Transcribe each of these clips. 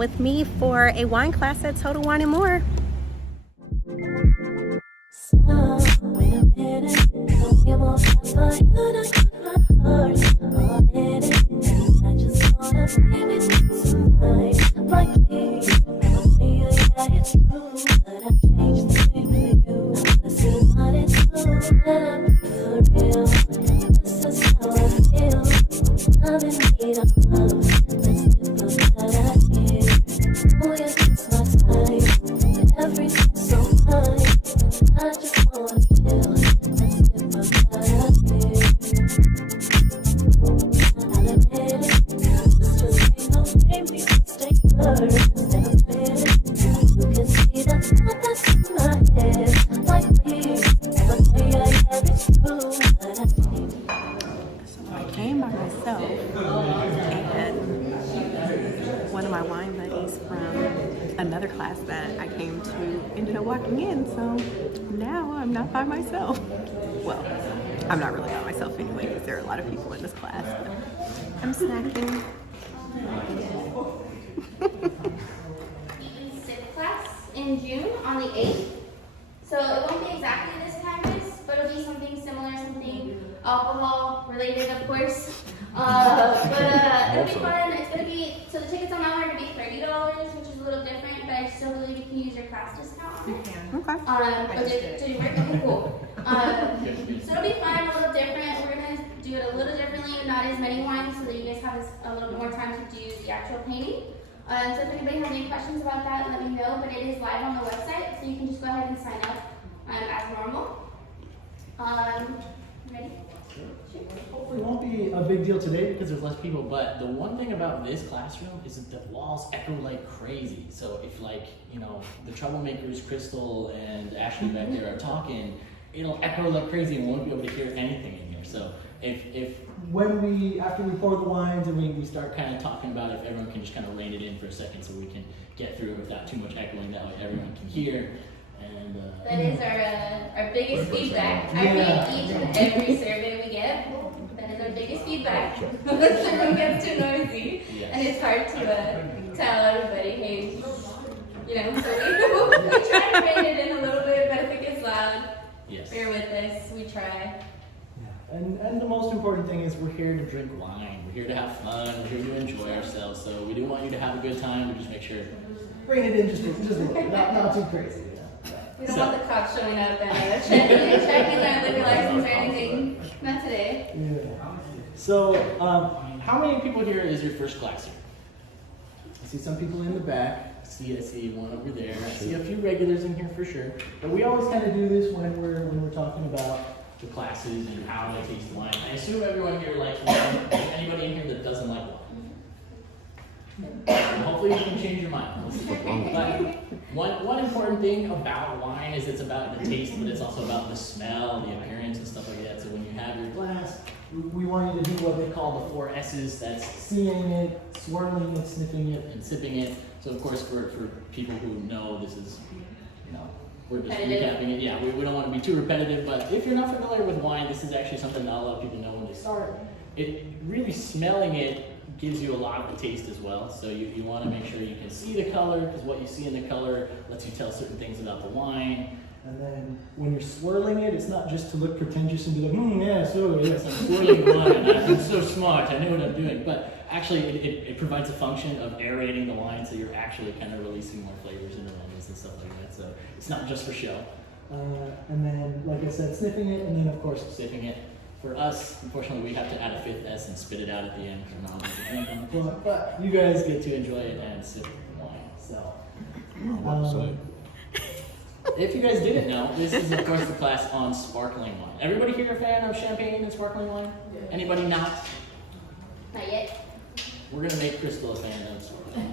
with me for a wine class at Total Wine and More. Wait a minute, don't give up for you to get my heart all in it. I just wanna be with you tonight. Like please, tell me that it's true, but I changed the thing for you. Let's see what it do, and I'm for real. This is how I feel. I'm in need of love. Let's do the that I give. Oh yes, it's my time. Everything's so fine. I just wanna feel. Let's do the that I give. I'll admit it. This just ain't no game. We should stay first instead of it. You can see the thought that's in my head. Like please, one day I have it's true, but I think. I came by myself, and one of my wine buddies from another class that I came to ended up walking in, so now I'm not by myself. Well, I'm not really by myself anyway, because there are a lot of people in this class, but I'm snacking. Sip class in June on the 8th. So it won't be exactly this campus, but it'll be something similar, something alcohol related, of course. It'll be fun. It's gonna be, so the tickets on that one are gonna be $30, which is a little different, but I still believe you can use your class discount. Okay. Did you work? Okay, cool. So it'll be fun, a little different. We're gonna do it a little differently, not as many wines, so that you guys have a little bit more time to do the actual painting. So if anybody has any questions about that, let me know. But it is live on the website, so you can just go ahead and sign up as normal. Ready? Hopefully it won't be a big deal today because there's less people, but the one thing about this classroom is that the walls echo like crazy. So if the troublemakers, Crystal and Ashley back there are talking, it'll echo like crazy and we won't be able to hear anything in here. So after we pour the wines and we start kind of talking about it, if everyone can just kind of rein it in for a second so we can get through it without too much echoing, that way everyone can hear. And that is our biggest feedback. I read each and every survey we get. That is our biggest feedback. The room gets too noisy, and it's hard to tell everybody, hey, so we try to rein it in a little bit, but if it gets loud, bear with us. We try. And the most important thing is we're here to drink wine. We're here to have fun. We're here to enjoy ourselves. So we do want you to have a good time. We just make sure bring it in just a little, not too crazy. We don't want the cops showing up and checking their liquor license or anything. Not today. Yeah. So, how many people here is your first class here? I see some people in the back. I see one over there. I see a few regulars in here for sure. But we always kind of do this when we're talking about the classes and how they taste wine. I assume everyone here likes wine. Is there anybody in here that doesn't like wine? And hopefully you can change your mind. But one important thing about wine is it's about the taste, but it's also about the smell, the appearance, and stuff like that. So when you have your glass, we want you to do what they call the 4 S's. That's seeing it, swirling it, sniffing it, and sipping it. So of course, for people who know this is, we're just recapping it. Yeah, we don't want to be too repetitive, but if you're not familiar with wine, this is actually something not a lot of people know when they start. It really smelling it gives you a lot of the taste as well. So you want to make sure you can see the color, because what you see in the color lets you tell certain things about the wine. And then when you're swirling it, it's not just to look pretentious and be like, yes, I'm swirling wine. I'm so smart, I know what I'm doing. But actually, it provides a function of aerating the wine, so you're actually kind of releasing more flavors and aromas and stuff like that. So it's not just for show. And then, like I said, sniffing it, and then of course sipping it. For us, unfortunately, we have to add a 5th S and spit it out at the end because we're not allowed to drink on the floor. But you guys get to enjoy it and sip the wine. So, if you guys didn't know, this is of course the class on sparkling wine. Everybody here a fan of champagne and sparkling wine? Anybody not? Not yet. We're gonna make Crystal a fan of sparkling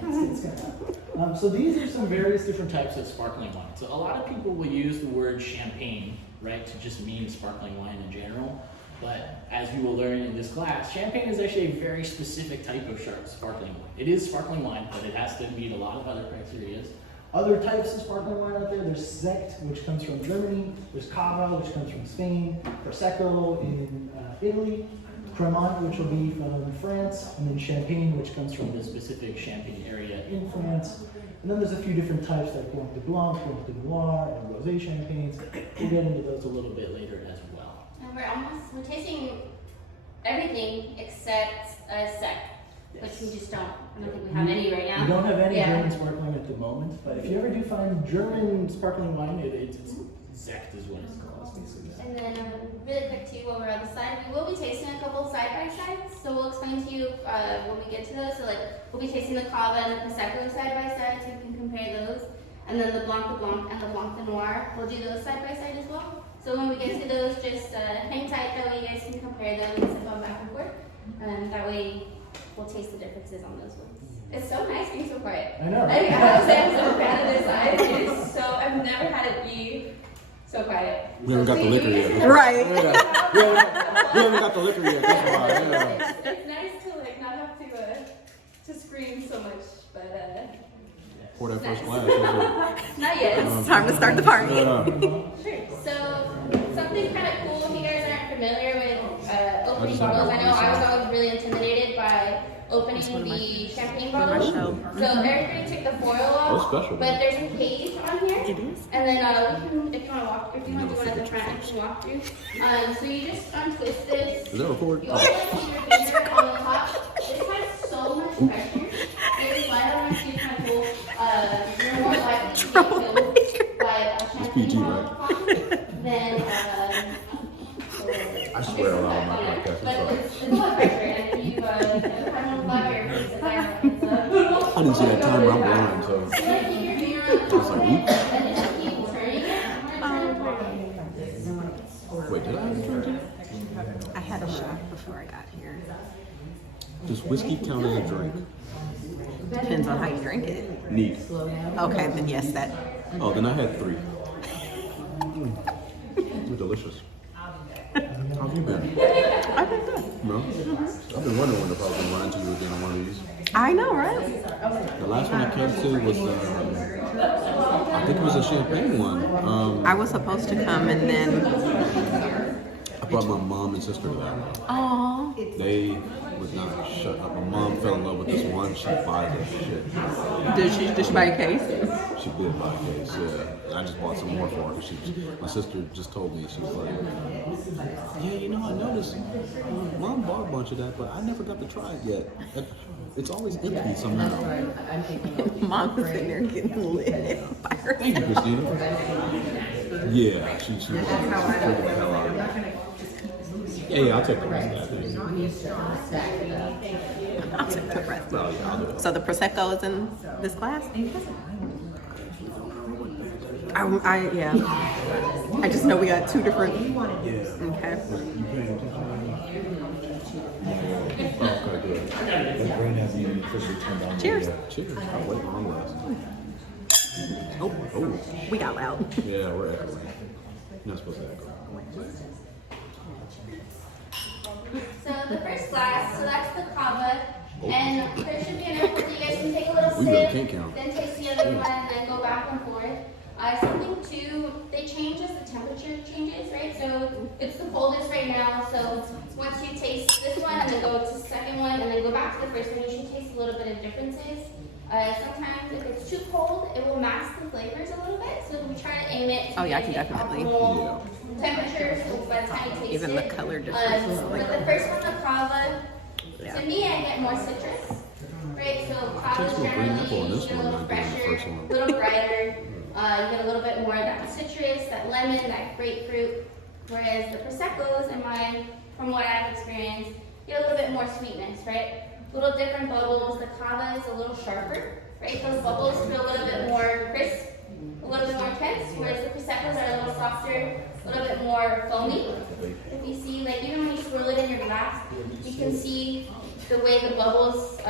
wine. So these are some various different types of sparkling wine. So a lot of people will use the word champagne, right, to just mean sparkling wine in general. But as you will learn in this class, champagne is actually a very specific type of sparkling wine. It is sparkling wine, but it has to meet a lot of other criteria. Other types of sparkling wine out there, there's Sekt, which comes from Germany. There's Cava, which comes from Spain. Prosecco in Italy. Cremant, which will be from France, and then Champagne, which comes from the specific Champagne area. in France. And then there's a few different types like Blanc de Blanc, Blanc de Noir, and Rosé champagnes. We'll get into those a little bit later as well. And we're tasting everything except sec, which we just don't. I don't think we have any right now. We don't have any Yeah. German sparkling at the moment, but if you ever do find German sparkling wine, it's Zect is what it's called, basically. And then really quick too, while we're on the side, we will be tasting a couple side by sides. So we'll explain to you when we get to those. So like we'll be tasting the Cava and the Prosecco side by side, so you can compare those. And then the Blanc de Blanc and the Blanc de Noir, we'll do those side by side as well. So when we get to those, just hang tight. That way you guys can compare them and sip on back and forth. And that way we'll taste the differences on those ones. It's so nice being so quiet. I know. I have to say I'm so a fan of this side. It is so I've never had it be so quiet. We haven't got the liquor yet. Right. We haven't got the liquor yet. That's why. Yeah. It's nice to like not have to scream so much, but Pour that first glass. That's it. not yet. It's time to start the party. Yeah. Sure. So something kind of cool if you guys aren't familiar with opening bottles. I know I was always really intimidated by opening the champagne bottles. show. So everybody took the foil off. Oh, special. But there's a page on here. It is. And then we can, if you want to walk, if you want to do one at the front, you can walk through. So you just untwist this. Is that recording? You open it with your finger on the top. This has so much pressure. It is light on my shoe kind of cool. You're more likely to get killed by a champagne PG, bottle right? than I swear a lot of my podcasts but are it's low pressure, and if you have no blood or if it's a I didn't see that timer. I'm blind, so keep your finger on I was like, oops. and then just keep turning it. Wait, did I drink it? I had a shot before I got here. Does whiskey count as a drink? Depends on how you drink it. Neat. Okay, then yes, that. Oh, then I had 3. They're delicious. How have you been? I've been good. No? I've been wondering when if I was going to run into you again on one of these. I know, right? The last one I came to was, I think it was a champagne one. I was supposed to come and then. I brought my mom and sister to that. Oh. They would not shut up. My mom fell in love with this one. She buys that shit. Did she buy a case? She did buy a case, yeah. And I just bought some more for her. My sister just told me, she was like, yeah, you know, I noticed Mom bought a bunch of that, but I never got to try it yet. It's always empty somehow. Mom was sitting there getting lit by her. Thank you, Christina. Yeah, she was freaking the hell out of me. Yeah, I'll take the rest of that thing. I'll take the rest. Oh, yeah, I'll do it. So the Prosecco is in this class? Yeah. I just know we got 2 different. Okay. Okay, good. Cheers. Cheers. I'll wait for my last. Oh. We got loud. Yeah, we're echoing. You're not supposed to echo. So the first glass, so that's the Cava, and there should be enough where you guys can take a little We really sip, can't count. then taste the other one, and then go back and forth. Something too, they change as the temperature changes, right? So it's the coldest right now, so once you taste this one and then go to the second one and then go back to the first one, you should taste a little bit of differences. Sometimes if it's too cold, it will mask the flavors a little bit, so we try to aim it to Oh, yeah, I be can definitely. optimal temperature, so by the time you taste Even the it. color differences. But the first one, the Cava, Yeah. to me, I get more citrus, right? So Cava's Tastes a little generally green apple on this a one little than I did on the first fresher, one. a little brighter. You get a little bit more of that citrus, that lemon, that grapefruit. Whereas the Proseccos, from what I've experienced, get a little bit more sweetness, right? A little different bubbles. The Cava is a little sharper, right? Those bubbles feel a little bit more crisp, a little bit more intense, whereas the Proseccos are a little softer, a little bit more foamy. If you see, like even when you swirl it in your glass, you can see the way the bubbles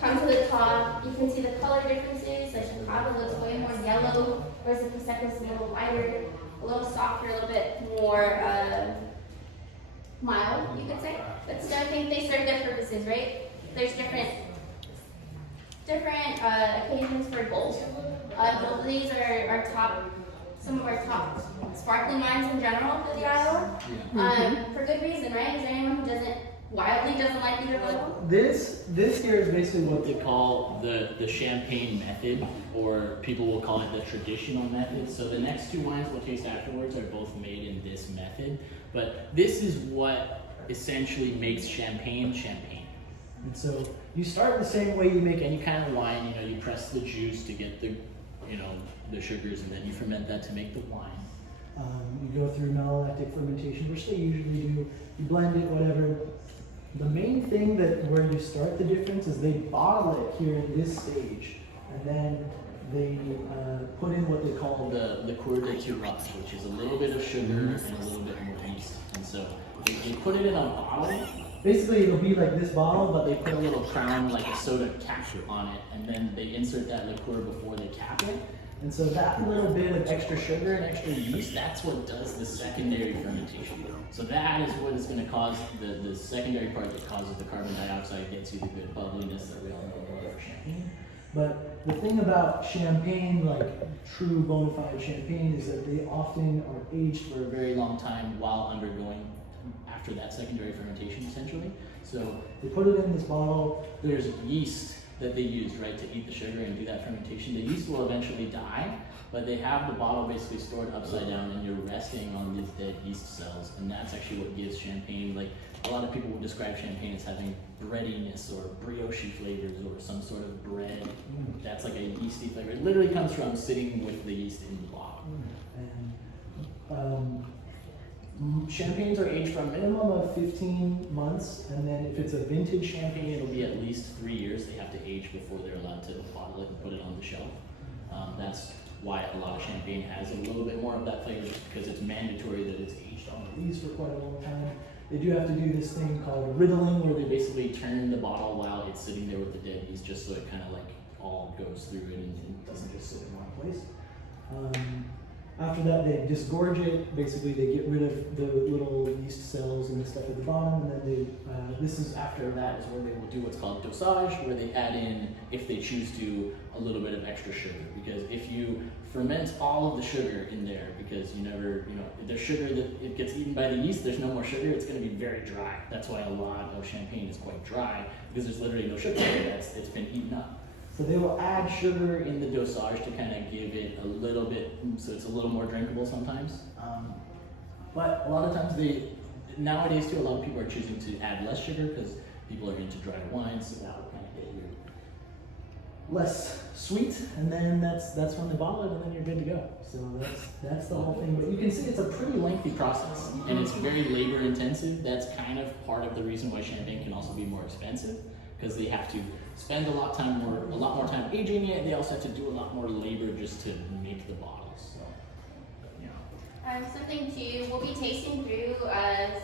come to the top. You can see the color differences. Like the Cava looks way more yellow, whereas the Prosecco is a little lighter, a little softer, a little bit more mild, you could say. But still, I think they serve their purposes, right? There's different occasions for both. Both of these are some of our top sparkling wines in general for the Iowa. For good reason, right? Is there anyone who doesn't wildly doesn't like either level? This here is basically what What they call the champagne method, or people will call it the traditional method. So the next two wines we'll taste afterwards are both made in this method, but this is what essentially makes champagne champagne. And so you start the same way you make any kind of wine. You know, you press the juice to get the, the sugars, and then you ferment that to make the wine. You go through malolactic fermentation, which they usually do. You blend it, whatever. The main thing where you start the difference is they bottle it here in this stage, and then they put in what they call The liqueur de Tyrosse, which is a little bit of sugar and a little bit more yeast. And so they put it in a bottle. basically it'll be like this bottle, but They put a little crown, like a soda cap on it, and then they insert that liqueur before they cap it. and so that little bit of extra sugar and Extra yeast, that's what does the secondary fermentation. So that is what is going to cause the secondary part that causes the carbon dioxide, gets you the good bubbliness that we all know about for champagne. But the thing about champagne, like true bona fide champagne, is that they often are aged For a very long time while undergoing after that secondary fermentation, essentially. So they put it in this bottle. there's yeast that they use, right, to eat the sugar and do that fermentation. The yeast will eventually die, but they have the bottle basically stored upside down, and you're resting on these dead yeast cells, and that's actually what gives champagne. Like, a lot of people would describe champagne as having breadiness or brioche flavors or some sort of bread. That's like a yeasty flavor. It literally comes from sitting with the yeast in the bottle. And champagnes are aged for a minimum of 15 months, and then if it's a vintage champagne, It'll be at least 3 years they have to age before they're allowed to bottle it and put it on the shelf. That's why a lot of champagne has a little bit more of that flavor, just because it's mandatory that it's aged on these for quite a long time. They do have to do this thing called riddling, where they basically turn the bottle while it's sitting there with the dead yeast, just so it kind of like all goes through it and doesn't just sit in one place. After that, they disgorge it. Basically, they get rid of the little yeast cells and stuff at the bottom, and then this is After that is where they will do what's called dosage, where they add in, if they choose to, a little bit of extra sugar. Because if you ferment all of the sugar in there, because you never, if there's sugar that it gets eaten by the yeast, there's no more sugar, it's going to be very dry. That's why a lot of champagne is quite dry, because there's literally no sugar there. It's been eaten up. So they will add Sugar in the dosage to kind of give it a little bit, so it's a little more drinkable sometimes. But a lot of times nowadays too, a lot of people are choosing to add less sugar because people are into dry wines, so that will kind of get you less sweet, and then that's when they bottle it, and then you're good to go. So that's the whole thing. But you can see it's a pretty lengthy process, and it's very labor intensive. That's kind of part of the reason why champagne can also be more expensive, because they have to spend a lot more time aging it. They also have to do a lot more labor just to make the bottles. So, Something too, we'll be tasting through,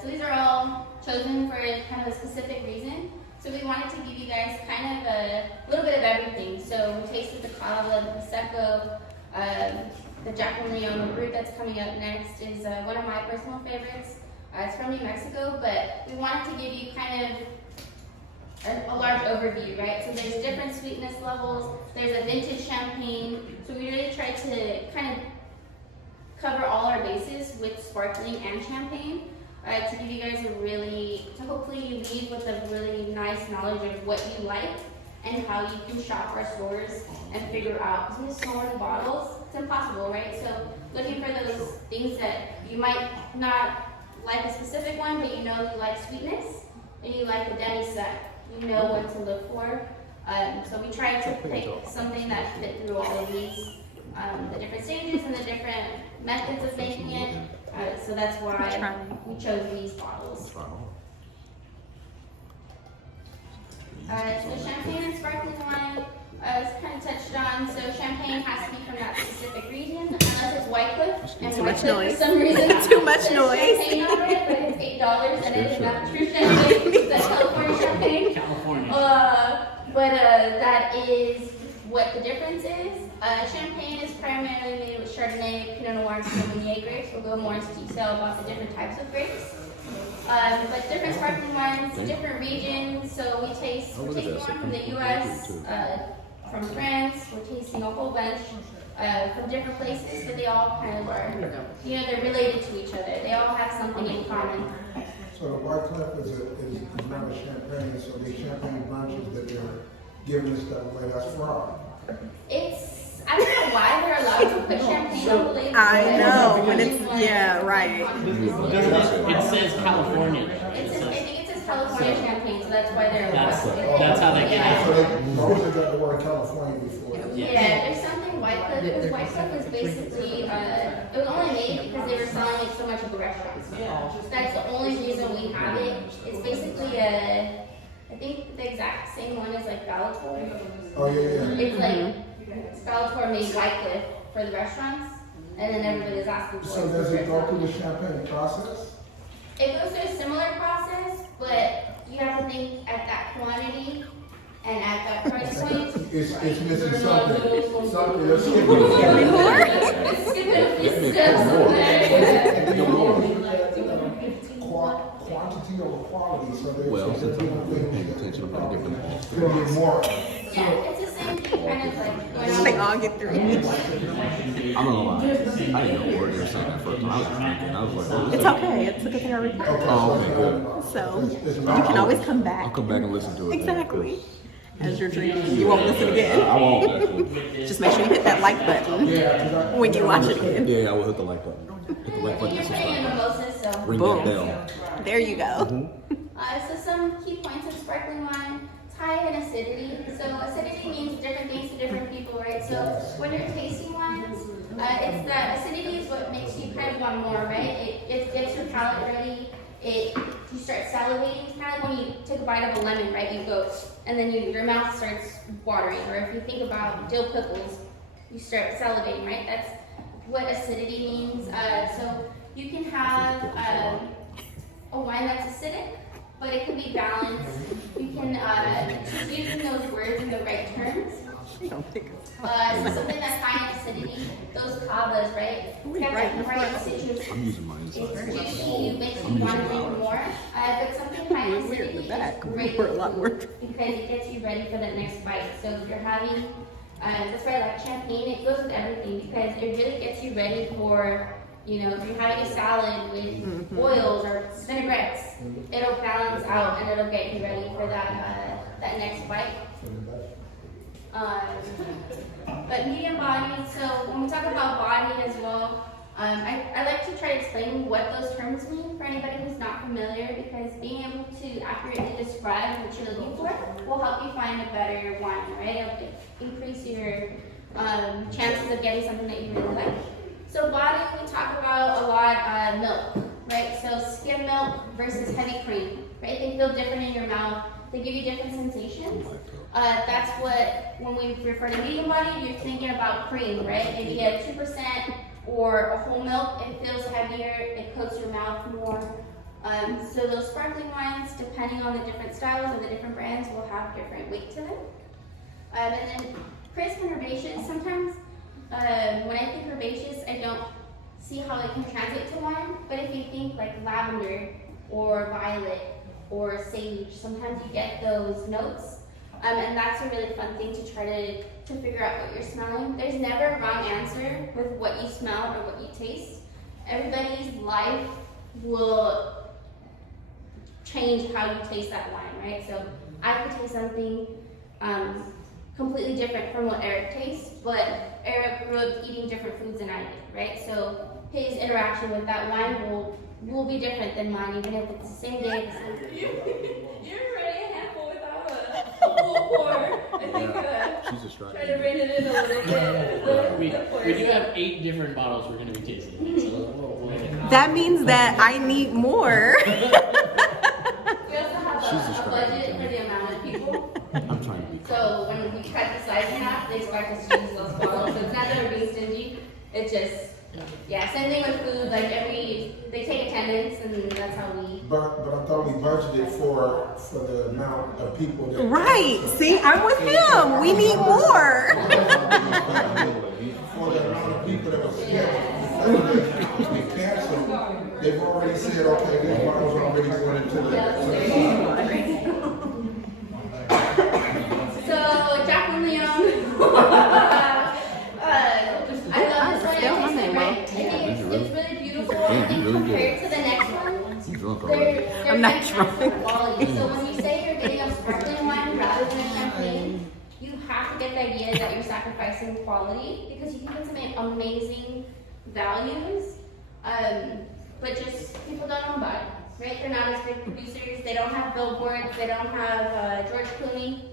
so these are all chosen for kind of a specific reason. So we wanted to give you guys kind of a little bit of everything. So we tasted the Cava, the Prosecco, the Jack and Leon Brut that's coming up next is one of my personal favorites. It's from New Mexico, but we wanted to give you kind of a large overview, right? So there's different sweetness levels, there's a vintage champagne. So we really tried to kind of cover all our bases with sparkling and champagne to give you guys to hopefully you leave with a really nice knowledge of what you like and how you can shop our stores and figure out, because we have so many bottles, it's impossible, right? So looking for those things that you might not like a specific one, but you know you like sweetness and you like the demi set. You know what to look for. So we tried to pick something that fit through all of these, the different stages and the different methods of making it. So that's why we chose these bottles. So champagne and sparkling wine is kind of touched on. So champagne has to be from that specific region, unless it's Wycliffe. And Too much Wycliffe, noise. for some reason, Too much says noise. champagne on it, but it's $8, and it is not true champagne. That's California champagne. California. But that is what the difference is. Champagne is primarily made with Chardonnay, Pinot Noir, and Sauvignon grapes. We'll go more into detail about the different types of grapes. But different sparkling wines, different regions. So we're tasting one from the U.S., from France. We're tasting a whole bunch from different places, but they all kind of are, they're related to each other. They all have something in common. So the White Cliff is not a champagne, so the champagne bunches that they're giving this stuff away, that's fraud. I don't know why they're allowed to put champagne on the label. I know, when it's, yeah, right. It says California. I think it says California champagne, so that's why they're allowed to. That's how they get So it. they always got the word California before. Yeah, there's something White Cliff, because White Cliff is basically, it was only made because they were selling it so much at the restaurants. That's the only reason we have it. It's basically I think the exact same one as like Bellator. Oh, yeah. It's like Bellator made White Cliff for the restaurants, and then everybody's asking for So it. does it go through the champagne process? It goes through a similar process, but you have to think at that quantity and at that price point. It's missing something. Something, it's skipping. It's skipping a few steps there. Quantity over quality, so there's. Well, since I'm paying attention, I'm gonna give them all. Could be more. Yeah, it's the same thing, kind of like when They all get through. I'm not gonna lie, I didn't know what they were saying that first time. I was drinking. I was like, oh, It's okay. It's a good thing I recorded. Oh, okay, good. So you can always come I'll back. come back and listen to it. then. Exactly. As you're drinking, you won't listen again. I won't actually. Just make sure you hit that like button when you watch it again. Yeah, I will hit the like button. Hit the like button you're and putting in subscribe. mimosas, so. Ring Boom. that bell. There you go. So some key points of sparkling wine, it's high in acidity. So acidity means different things to different people, right? So when you're tasting wines, it's that acidity is what makes you kind of want more, right? It gets your palate ready. You start salivating. It's kind of like when you take a bite of a lemon, right? You go, and then your mouth starts watering. Or if you think about dill pickles, you start salivating, right? That's what acidity means. So you can have a wine that's acidic, but it can be balanced. You can just using those words in the right terms. I don't think it's So something that's high in acidity, those cavas, right? It's got that right citrus. I'm using my It's insides. juicy, it makes you want to drink more. But something high in weird acidity with that. is great We're a lot more. because it gets you ready for that next bite. So if you're having, that's why I like champagne. It goes with everything because it really gets you ready for, if you're having a salad with oils or vinaigrettes, it'll balance out and it'll get you ready for that next bite. But medium body, so when we talk about body as well, I like to try to explain what those terms mean for anybody who's not familiar, because being able to accurately describe what you're looking for will help you find a better wine, right? It'll increase your chances of getting something that you really like. So body, we talk about a lot milk, right? So skim milk versus heavy cream, right? They feel different in your mouth. They give you different sensations. That's what, when we refer to medium body, you're thinking about cream, right? Maybe a 2% or a whole milk, it feels heavier, it coats your mouth more. So those sparkling wines, depending on the different styles or the different brands, will have different weight to them. And then crisp and herbaceous, sometimes when I think herbaceous, I don't see how it can translate to wine, but if you think like lavender or violet or sage, sometimes you get those notes. And that's a really fun thing to try to figure out what you're smelling. There's never a wrong answer with what you smell or what you taste. Everybody's life will change how you taste that wine, right? So I could taste something completely different from what Eric tastes, but Eric grew up eating different foods than I did, right? So his interaction with that wine will be different than mine, even if it's the same day. You're already a handful without a full pour. I think She's distracted. try to rein it in a little bit. We do have 8 different bottles we're going to be tasting. So we'll That means that I need more. We also have She's a distracted. budget for the amount of people. I'm trying to be calm. So when we cut the size in half, they expect us to use those bottles. So it's not that we're being stingy. It's just, same thing with food. Like they take attendance, and that's how we. But I thought we budgeted for the amount of people that. Right. See, I'm with him. We need more. For the amount of people that was scheduled before they canceled, they've already said, okay, this bottle's already going into the. So Jack and Leon. I love this one. Still I on there, taste it, right? I think it's really beautiful. Yeah, I think really good. compared to the next one, You drunk they're already. sacrificing quality because you can get some amazing values, but just people don't know about it, right? They're not as big producers. They don't have billboards. They don't have George Clooney,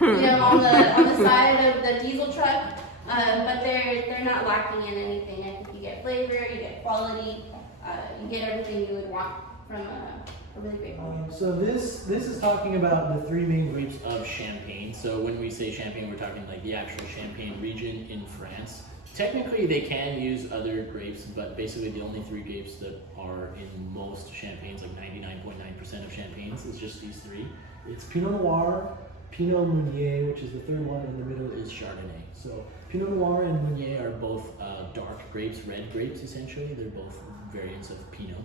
on the side of the diesel truck. But they're not lacking in anything. I think you get flavor, you get quality, you get everything you would want from a really great wine. So this is talking about the three main grapes. Of Champagne. So when we say Champagne, we're talking like the actual Champagne region in France. Technically, they can use other grapes, but basically the only three grapes that are in most champagnes, like 99.9% of champagnes, is just these three. It's Pinot Noir, Pinot Meunier, which is the third one in the middle, Is Chardonnay. So Pinot Noir and Meunier are both dark grapes, red grapes essentially. They're both variants of Pinot.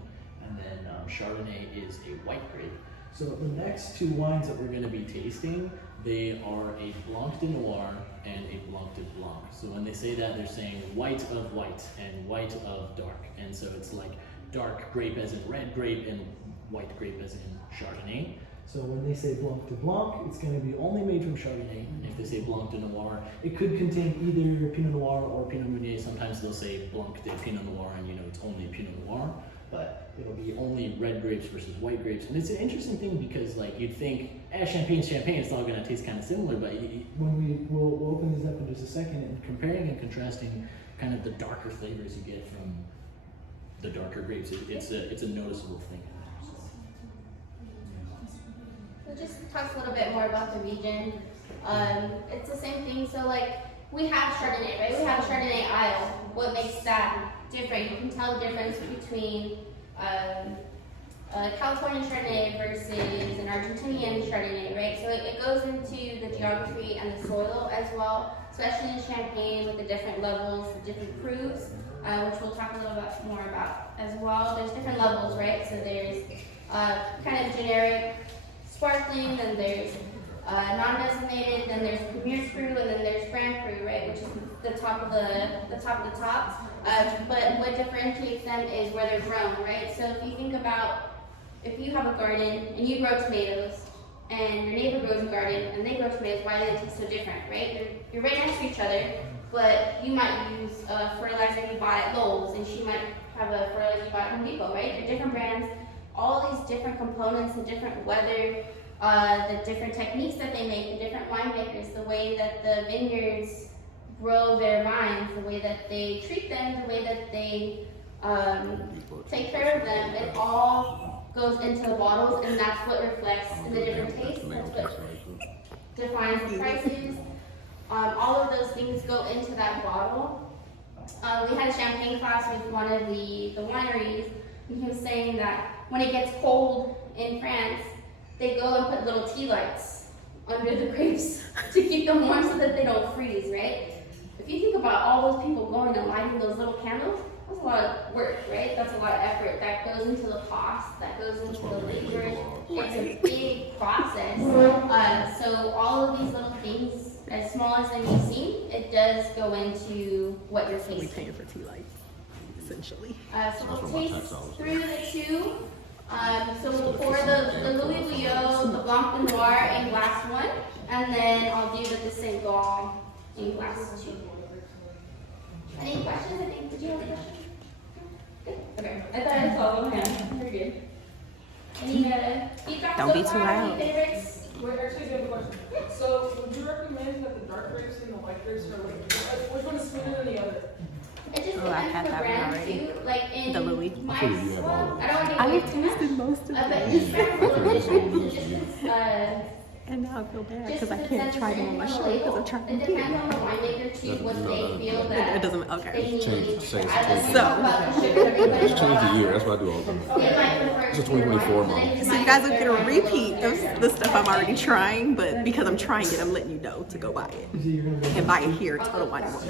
And then Chardonnay is a white grape. So the next two wines that We're going to be tasting, they are a Blanc de Noir and a Blanc de Blanc. So when they say that, they're saying white of white and white of dark. And so it's like dark grape as in red grape and white grape as in Chardonnay. So when they say Blanc de Blanc, it's going to be only made from Chardonnay. And if they say Blanc de Noir, It could contain either Pinot Noir or Pinot Meunier, sometimes they'll say Blanc de Pinot Noir and it's only Pinot Noir. But it'll be only red grapes versus white grapes. And it's an interesting thing because like you'd think, champagne's champagne, it's all going to taste kind of similar, but when we'll open these up in just a second and comparing and contrasting kind of the darker flavors you get from the darker grapes, it's a noticeable thing. So just talk a little bit more about the region. It's the same thing. So like we have Chardonnay, right? We have Chardonnay Isle. What makes that different? You can tell the difference between California Chardonnay versus an Argentinian Chardonnay, right? So it goes into the geography and the soil as well, especially in Champagne with the different levels, the different crus, which we'll talk a little bit more about as well. There's different levels, right? So there's kind of generic sparkling, then there's non-designated, then there's Premier Cru, and then there's Grand Cru, right, which is the top of the top. But what differentiates them is where they're grown, right? So if you think about if you have a garden and you grow tomatoes, and your neighbor grows a garden and they grow tomatoes, why do they taste so different, right? You're right next to each other, but you might use a fertilizer you bought at Lowe's, and she might have a fertilizer you bought at Home Depot, right? They're different brands. All these different components, the different weather, the different techniques that they make, the different winemakers, the way that the vineyards grow their vines, the way that they treat them, the way that they take care of them, it all goes into the bottles, and that's what reflects in the different tastes. That's what defines the prices. All of those things go into that bottle. We had a champagne class with one of the wineries, and he was saying that when it gets cold in France, they go and put little tea lights under the grapes to keep them warm so that they don't freeze, right? If you think about all those people going and lighting those little candles, that's a lot of work, right? That's a lot of effort. That goes into the cost, that goes into the labor. It's a big process. So all of these little things, as small as they may seem, it does go into what you're tasting. We paying for tea lights, essentially. So we'll taste through the two. So we'll pour the Louis Vuitton, the Blanc de Noir in glass 1, and then I'll do the Saint Gall in glass 2. Any questions? I think, did you have a question? Good. Okay. I thought I saw one hand. You're good. Any feedback Don't so be too far? loud. Any favorites? Wait, actually, I have a question. So, would you recommend that the dark grapes and the white grapes are like, which one is sweeter than the other? It just Oh, I've depends had on the that one brand already. too. Like in The Louis. my, I figured you had all of them. I don't want to I give have away too much. tasted most of But them, each brand I figured this all will was just and now I feel bad just because I the can't sense try of them on my the show label. because I'm trying It to depends get. on the winemaker too, what they feel It that doesn't. they Okay. need. Change it, say it's I love so. talk about the sugar that we put in Just the change the bottle. year. That's what I do all the time. They might prefer It's a sweeter 2024 wines, model. and So they you guys might will get a prefer repeat of the stuff I'm already trying, but because I'm trying it, I'm letting you know to go buy it So you're gonna go and buy it here at Total Wine World.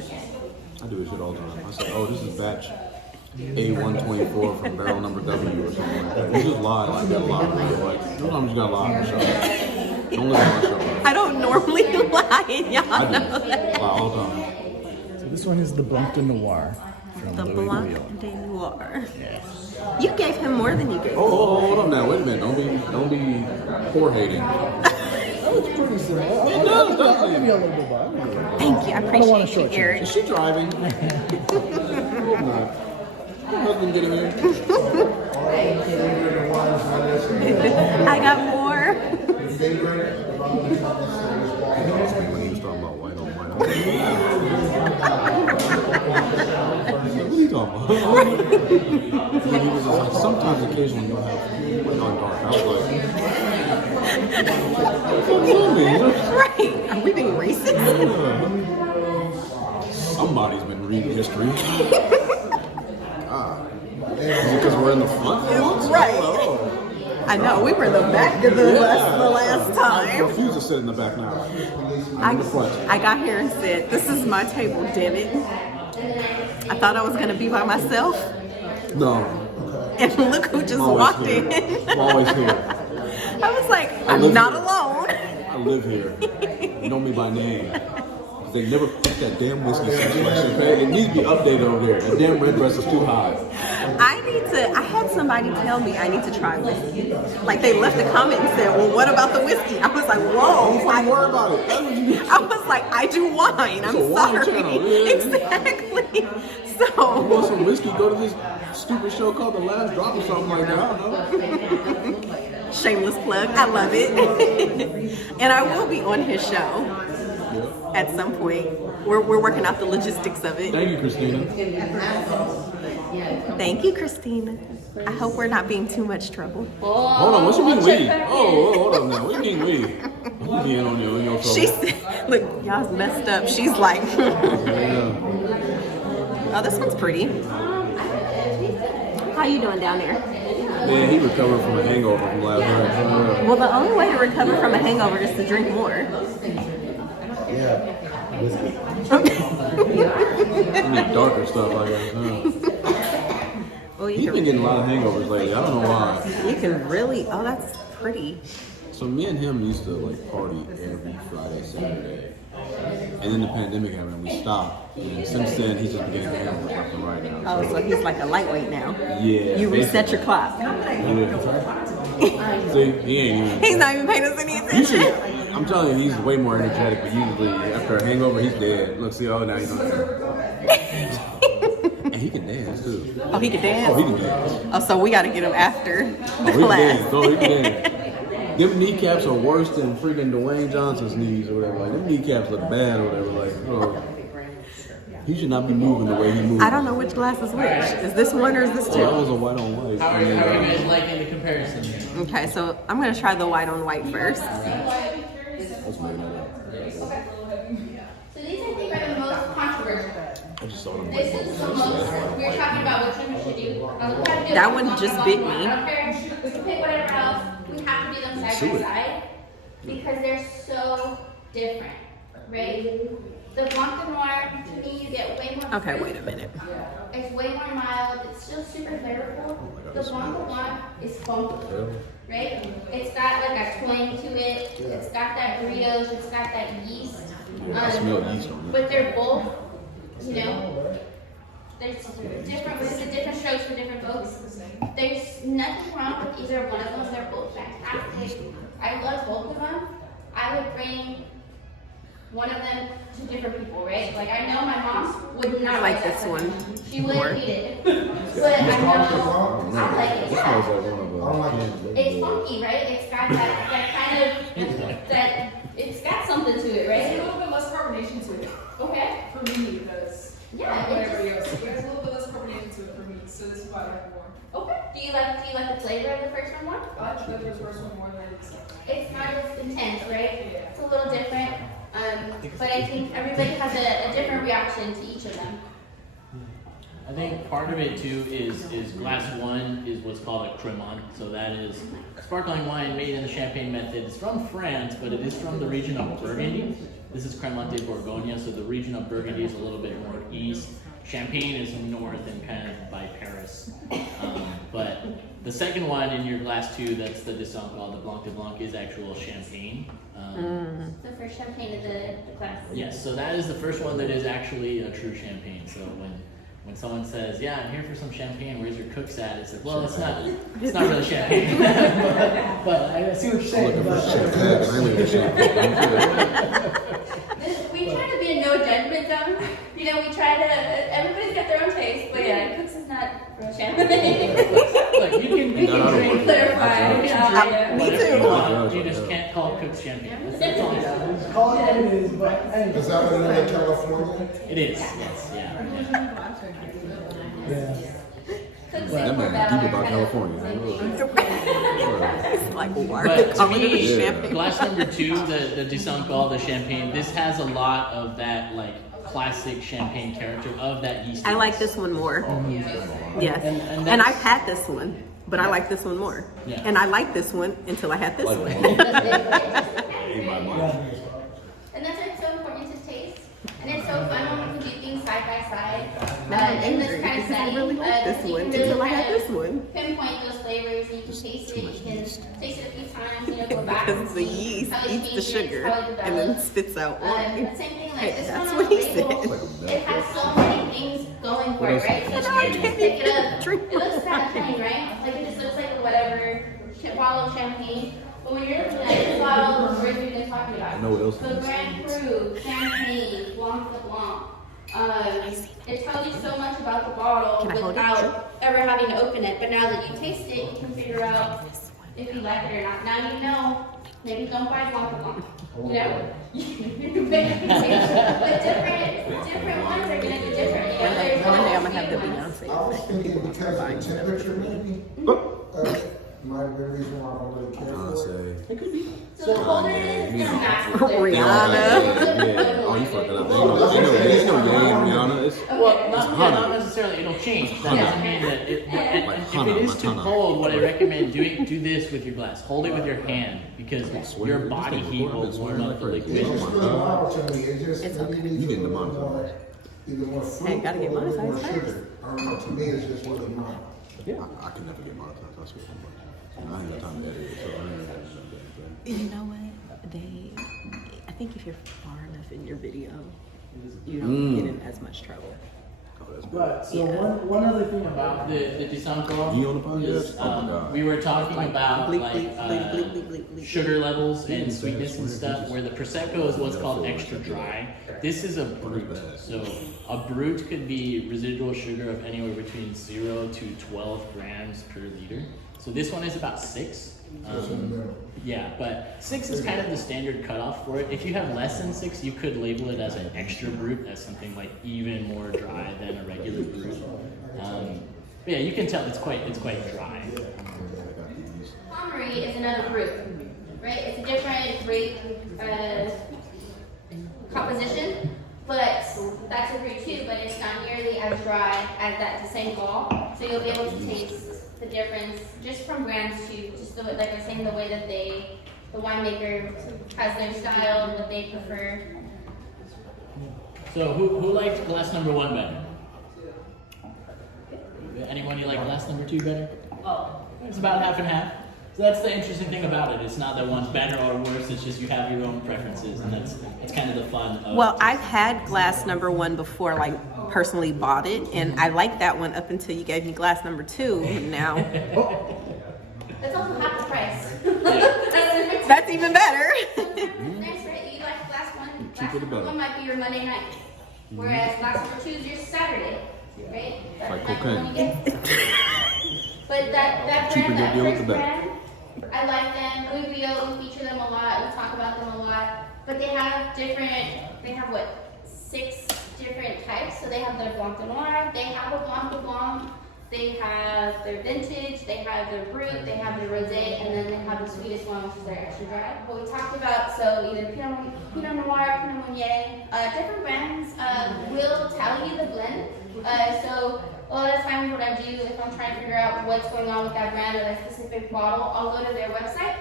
I do this shit all the time. I say, oh, this is batch A124 from barrel number W or something like that. You just lie like that a lot. Like, sometimes you gotta lie on the show. Don't listen on the show. I don't normally lie, and y'all I know do. that. Lie all the time. So this one is the Blanc de Noir from The Louis Blanc Vuitton. de Noir. Yes. You gave him more than you gave me. Oh, hold on now. Wait a minute. Don't be poor hating. That was pretty simple. I'll give you a little bit more. Thank you. I don't want appreciate to you, Eric. Is she driving? I hope not. Her husband getting here. I got more. When he was talking about white on white. What are you talking about? When he was just like, sometimes occasionally you'll have white on dark. I was like, Right. Are we being racist? somebody's been reading history. Is it because we're in the front? Right. Oh. I know. We were in the back of the last I time. refuse to sit in the back now. I got here and said, this is my table, damn it. I thought I was going to be by myself. No. And look who just I'm always walked here. in. I'm always here. I was like, I I'm live not here. alone. I live here. You know me by name. They never put that damn whiskey selection. It needs to be updated over there. That damn red dress is too high. I had somebody tell me I need to try whiskey. Like they left a comment and said, well, what about the whiskey? I was like, whoa. Don't worry about it. That's what you do. I was like, I do wine. I'm a wine sorry. channel, yeah. Exactly. You want So some whiskey? Go to this stupid show called The Last Drop or something like that. I don't know. shameless plug. I love it. And I will be on his show at some point. We're working out the logistics of it. Thank you, Christina. Thank you, Christina. I hope we're not being too much trouble. Hold on, what you mean we? Oh, hold on now. What do you mean we? I'm being on your trouble. She said, look, y'all's messed up. She's like, oh, this one's pretty. How you doing down there? Man, he recovered from a hangover from last night. Well, the only way to recover from a hangover is to drink more. Yeah. I need darker stuff, I guess. Well, He's been getting a lot of hangovers lately. I don't know why. you can really, oh, that's pretty. So me and him used to like party every Friday, Saturday. And then the pandemic happened and we stopped. And since then, he's just been getting hangovers left and right now. Oh, so he's like a lightweight now. Yeah. You reset your clock. Yeah. See, he ain't even. He's not even paying us any Usually, attention. I'm telling you, he's way more energetic, but usually after a hangover, he's dead. Look, see, oh, now he's not there. And he can dance, too. Oh, he can dance? Oh, he can dance. Oh, so we got to get him after the Oh, he can class. dance. Oh, he can dance. Them kneecaps are worse than freaking Dwayne Johnson's knees or whatever. Like, them kneecaps look bad or whatever. Like, oh. He should not be moving the way he moves. I don't know which glass is which. Is this one or is this Oh, that two? was a white on white. How are you guys liking the comparison? Okay, so I'm going to try the white on white first. Let's make it up. So these I think are the most controversial. I just saw them. This is the most, we were talking about which one we should do. That one just bit me. I don't care. We can pick whatever else. We have to do them side by side because they're so different, right? The Blanc de Noir, to me, you get way more Okay, fruit. wait a minute. It's way more mild. It's still super flavorful. The Blanc de Blanc is funky, right? It's got like a twang to it. It's got that brioche. It's got that yeast. I smell yeast on it. But they're both, you know, there's different, it's a different strokes for different folks. There's nothing wrong with either one of them. They're both fantastic. I love both of them. I would bring one of them to different people, right? Like I know my mom would not I like this that. one She more. wouldn't eat it. But I know I like it. It smells like one of the It's funky, right? It's got that kind of, that, it's got something to it, There's a right? little bit less carbonation to it. Okay. For me, because Yeah, it whatever just- else. There's a little bit less carbonation to it for me, so this is why I like it more. Okay. Do you like the flavor of the first one more? I like the first one more than the second. It's not as intense, right? Yeah. It's a little different. But I think everybody has a different reaction to each of them. I think part of it too is glass one is what's called a Cremant. So that is sparkling wine made in the Champagne method. It's from France, but it is from the region of Burgundy. This is Cremant de Bourgogne, so the region of Burgundy is a little bit more east. Champagne is north and kind of by Paris. But the second one in your glass two, that's the Disson called the Blanc de Blanc, is actual champagne. The first champagne of the class. Yes, so that is the first one that is actually a true champagne. So when someone says, "Yeah, I'm here for some champagne. Where's your cooks at?" It's like, well, it's not really champagne. but I see what you're saying. Looking for champagne. I live in champagne. We try to be a no Me too. You just can't call Cook's champagne. That's all. Yeah, call it what it is, but anyway. Is that what it is in California? It is. Yes. Yeah. Yeah. That man deep about California. It's like, why are But they to calling it me, champagne? glass number 2, the Dusanqua, the champagne, this has a lot of that like classic champagne character of that yeast. I like this one more. Yes. And And that's- I've had this one, but I like this one more. Yeah. And I liked this one until I had this Like, one. in my mind. And that's why it's so important to taste. And it's so fun when we can do things side by side. Now I'm In this angry kind of because I setting, really like this you one can really until I had kind of this one. pinpoint those flavors and you can taste it. You can taste it a few times, you know, go back. Because and the see yeast how it eats the changes, sugar how it and then develops. spits out But wine. same thing, like Hey, this that's one what on the he said. label, it has so many things going for it, right? So And I you can't just pick it even up. drink It looks kind of plain, right? Like it just looks like whatever bottle of champagne. But when you're looking at this bottle, what we've been talking about. I know what else So it is. Grand Cru, Champagne, Blanc de Blanc. It tells you so much about the bottle Can I hold it? without ever having to open it. But now that you taste it, you can figure out if you like it or not. Now you know. Maybe don't buy Blanc de Blanc. You know? But different ones are gonna be different. You know, there's One day I'm always gonna have the new Beyonce I was effect and thinking people because start of buying the stuff. temperature maybe, might be a reason why I don't really care for it. Beyonce. So the colder it is, it's gonna match the flavor. Rihanna. Yeah. Oh, you fucked it up. Ain't no Rihanna. It's Well, Hana. not necessarily. It'll change. That Hana. doesn't mean that. Like If Hana, it is too Montana. cold, what I recommend do this with your glass. Hold it with your hand because your body heat will warm up the liquid. It's just really wild to me. It just It's maybe okay. needs You getting a the little Montana. more, either more fruit Hey, gotta get or mine more first. sugar. I don't know. To me, it's just really mild. I can never get my time. I swear. I ain't got time to edit it, so I ain't gonna do that. You know what? I think if you're far enough in your video, you don't get in as much trouble. Oh, that's good. But so one other thing about The Dusanqua You on the podcast? is Oh my God. we were talking about bleep, like bleep, bleep, bleep, bleep, bleep, bleep. sugar levels and sweetness and stuff. Where the prosecco is what's called extra dry. This is a brut. So a brut could be residual sugar of anywhere between 0 to 12 grams per liter. So this one is about 6. Yeah, but 6 is kind of the standard cutoff for it. If you have less than 6, you could label it as an extra brut, as something like even more dry than a regular brut. But yeah, you can tell it's quite dry. Pommery is another fruit, right? It's a different grape composition, but that's a fruit too, but it's not nearly as dry as that Dusanqua. So you'll be able to taste the difference just from grams to just the way, like I was saying, the way that the winemaker has their style and what they prefer. So who liked glass number 1 better? Anyone you like glass number 2 better? Oh, it's about half and half. So that's the interesting thing about it. It's not that one's better or worse. It's just you have your own preferences, and that's kind of the fun of. Well, I've had glass number 1 before, like personally bought it, and I liked that one up until you gave me glass number 2. And now That's also half the price. Yeah. that's even better. Nice, right? You like glass one. Glass Cheaper the number better. 1 might be your Monday night, whereas glass number 2 is your Saturday, right? That's Like the night when cocaine. you get. But that Cheaper brand, your that deal with first the better. brand, I like them. We feature them a lot. We talk about them a lot. But they have what, 6 different types. So they have their Blanc de Noir, they have a Blanc de Blanc, they have their vintage, they have their brut, they have their rosé, and then they have the sweetest one, which is their extra dry. What we talked about, so either Pinot Noir, Pinot Meunier, different brands will tell you the blend. So a lot of times what I do, if I'm trying to figure out what's going on with that brand or that specific bottle, I'll go to their website.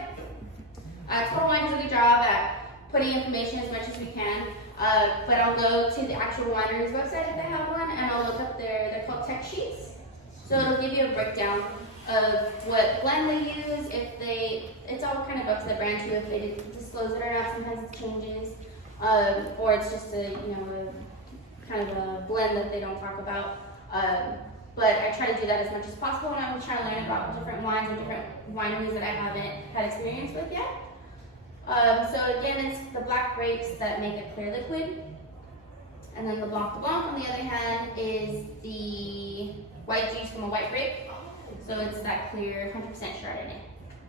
Total Wine does a good job at putting information as much as we can, but I'll go to the actual winery's website if they have one, and I'll look up they're called tech sheets. So it'll give you a breakdown of what blend they use, it's all kind of up to the brand too, if they disclose it or not. Sometimes it changes, or it's just a kind of a blend that they don't talk about. But I try to do that as much as possible when I'm trying to learn about different wines or different wineries that I haven't had experience with yet. So again, it's the black grapes that make a clear liquid. And then the Blanc de Blanc, on the other hand, is the white juice from a white grape. So it's that clear 100% Chardonnay.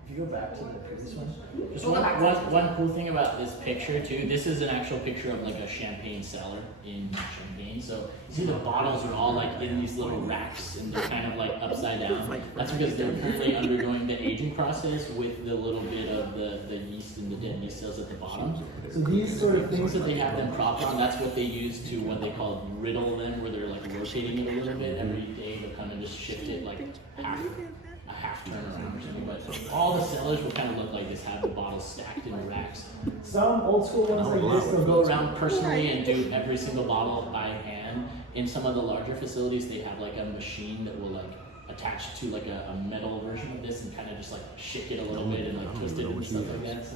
If you go back to the previous one. Just one cool thing about this picture too, this is an actual picture of like a champagne cellar in Champagne. So you see the bottles are all like in these little racks and they're kind of like upside down. That's because they're currently undergoing the aging process with the little bit of the yeast and the dead yeast cells at the bottom. So these sort of Things things that they have them propped on, that's what they use to what they call riddle them, where they're like rotating it a little bit every day to kind of just shift it like a half turn around or something. But all the cellars will kind of look like this, have the bottles stacked in racks. some old school ones like this, They'll they'll go around personally and do every single bottle by hand. In some of the larger facilities, they have like a machine that will like attach to like a metal version of this and kind of just like shake it a little bit and like twist it and stuff like that. So,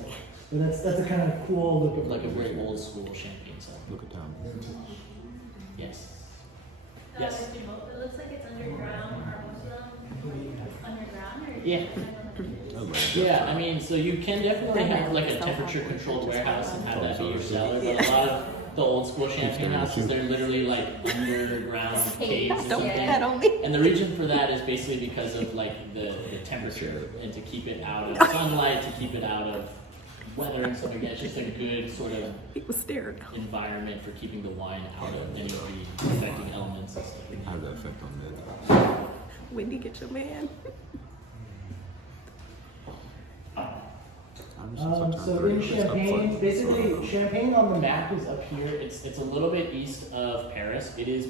But that's a kind of cool look of like a very old school champagne cell. Look at Tom. Yes. Yes. It looks like it's underground. Are most of them underground or? Yeah. Yeah, I mean, so you can definitely have like a temperature controlled warehouse and have that be your cellar, but a lot of the old school champagne houses, they're literally like underground caves or Don't put something. that on me. And the reason for that is basically because of like the temperature and to keep it out of sunlight, to keep it out of weather and stuff like that. It's just a good sort of It was hysterical. environment for keeping the wine out of any of the affecting elements and stuff like How that. does that affect on meds? Wendy, get your man. So in Champagne, basically Champagne on the map is up here. It's a little bit east of Paris. It is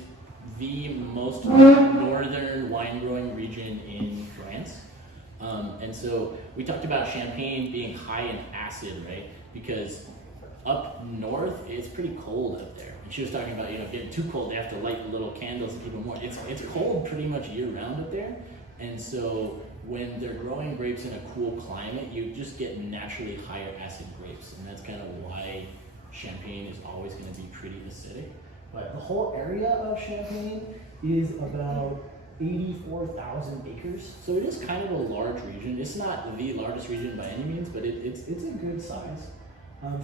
the most northern wine growing region in France. And so we talked about Champagne being high in acid, right? Because up north it's pretty cold up there. And she was talking about, getting too cold, they have to light the little candles to keep it warm. It's cold pretty much year round up there. And so when they're growing grapes in a cool climate, you just get naturally higher acid grapes. And that's kind of why Champagne is always going to be pretty acidic. But the whole area of Champagne is about 84,000 acres. So it is kind of a large region. It's not the largest region by any means, but it's It's a good size.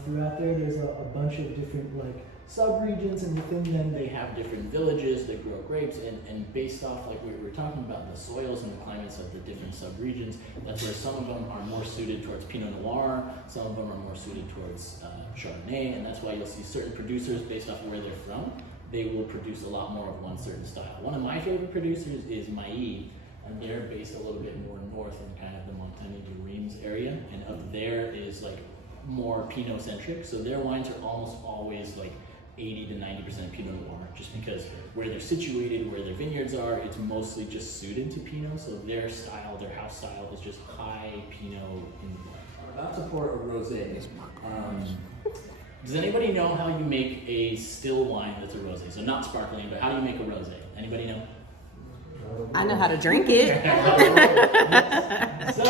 Throughout there's a bunch of different like sub-regions, and within them they have different villages that grow grapes, and based off like we were talking about the soils and the climates of the different sub-regions, that's where some of them are more suited towards Pinot Noir, some of them are more suited towards Chardonnay, and that's why you'll see certain producers based off of where they're from, they will produce a lot more of one certain style. One of my favorite producers is Mailly, and they're based a little bit more north in kind of the Montagne de Reims area, and up there is like more Pinot centric, so their wines are almost always like 80 to 90% Pinot Noir, just because where they're situated, where their vineyards are, it's mostly just suited to Pinot, so their style, their house style is just high Pinot in the wine. We're about to pour a rosé. Does anybody know how you make a still wine that's a rosé? So not sparkling, but how do you make a rosé? Anybody know? I know how to drink it. So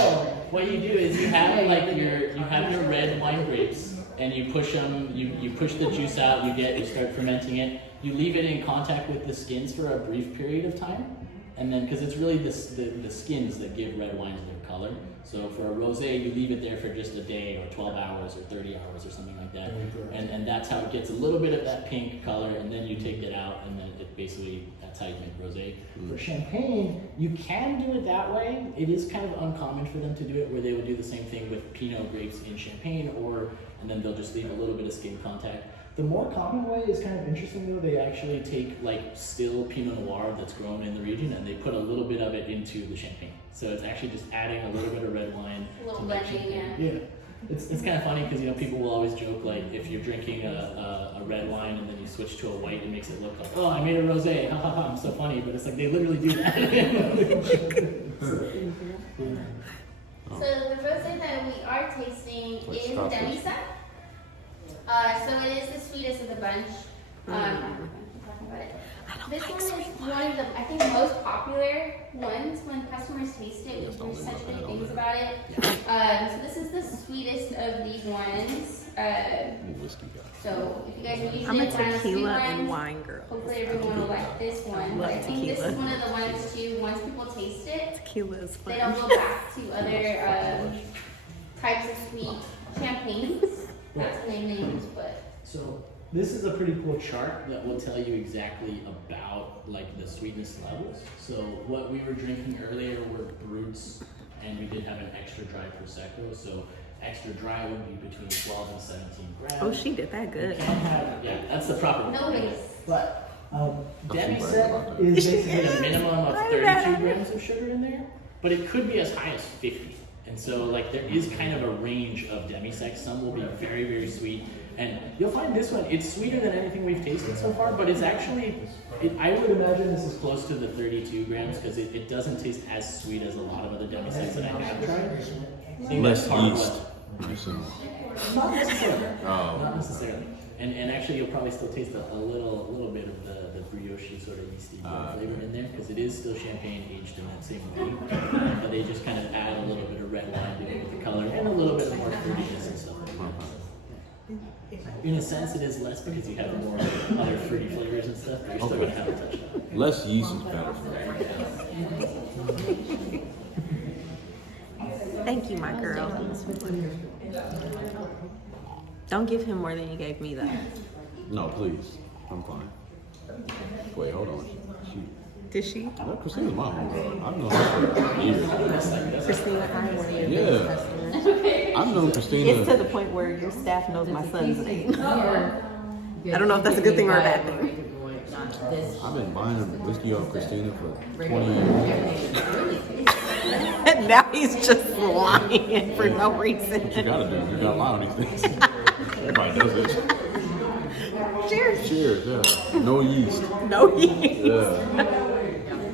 what you do is you have your red wine grapes, and you push them. You push the juice out. You start fermenting it. You leave it in contact with the skins for a brief period of time, and then because it's really the skins that give red wines their color. So for a rosé, you leave it there for just a day or 12 hours or 30 hours or something like that, and that's how it gets a little bit of that pink color, and then you take it out, and then it basically that's how you make rosé. for Champagne, You can do it that way. It is kind of uncommon for them to do it where they would do the same thing with Pinot grapes in Champagne, and then they'll just leave a little bit of skin contact. The more common way is kind of interesting though. They actually take like still Pinot Noir that's grown in the region, and they put a little bit of it into the Champagne. So it's actually just adding a little bit of red wine A little to make blending, Champagne. Yeah. It's kind of funny because people will always joke like if you're drinking a red wine and then you switch to a white, it makes it look like, oh, I made a rosé, ha ha ha, I'm so funny, but it's like they literally do that. So the rosé that we are tasting Like is Scotch Demisa. So it is the sweetest of the bunch. Talking about it. This one is one of the, I think, most popular ones when customers taste it. We've heard such good things about it. So this is the sweetest of these ones. Whiskey guy. So if you guys are using I'm a it on sweet tequila and ones, wine girl. hopefully everyone will like this one. But I think this is one of the ones too, once people taste it, Tequila is they fun. don't go back to other types of sweet champagnes. That's the name names, but So this is a pretty cool chart that will tell you exactly about like the sweetness levels. So what we were drinking earlier were brutes and we did have an extra dry prosecco. So extra dry would be between 12 and 17 grams. Oh, she did that You good. can have, yeah, that's the proper. No waste. But Demi-sec is is basically a minimum of I 32 bet. grams of sugar in there, but it could be as high as 50. And so, like, there is kind of a range of demi-sec. Some will be very, very sweet, and you'll find this one, it's sweeter than anything we've tasted so far, but it's actually, I would imagine this is close to the 32 grams because it doesn't taste as sweet as a lot of other demi-secs that I have tried. I think Less that's part of yeast. what- I assume. Not necessarily. Oh. Not necessarily. And actually, you'll probably still taste a little bit of the brioche sort of yeasty flavor in there because it is still champagne aged in that same way. But they just kind of add a little bit of red wine to it with the color and a little bit more fruitiness and stuff. In a sense, it is less because you have more other fruity flavors and stuff, but you're still going to have a touch of it. Less yeast is better for me. Thank you, my girl. Don't give him more than you gave me, though. No, please. I'm fine. Wait, hold on. Did she? That Christina's my homegirl. I've known her for years. Christina, I were your Yeah. biggest customer. I've known Christina. It's to the point where your staff knows my son's name. I don't know if that's a good thing or a bad thing. I've been buying whiskey off Christina for 20 years. And now he's just lying for no reason. What you gotta do, you gotta lie on these things. Everybody does it. Cheers. Cheers, yeah. No yeast. No yeast. Yeah.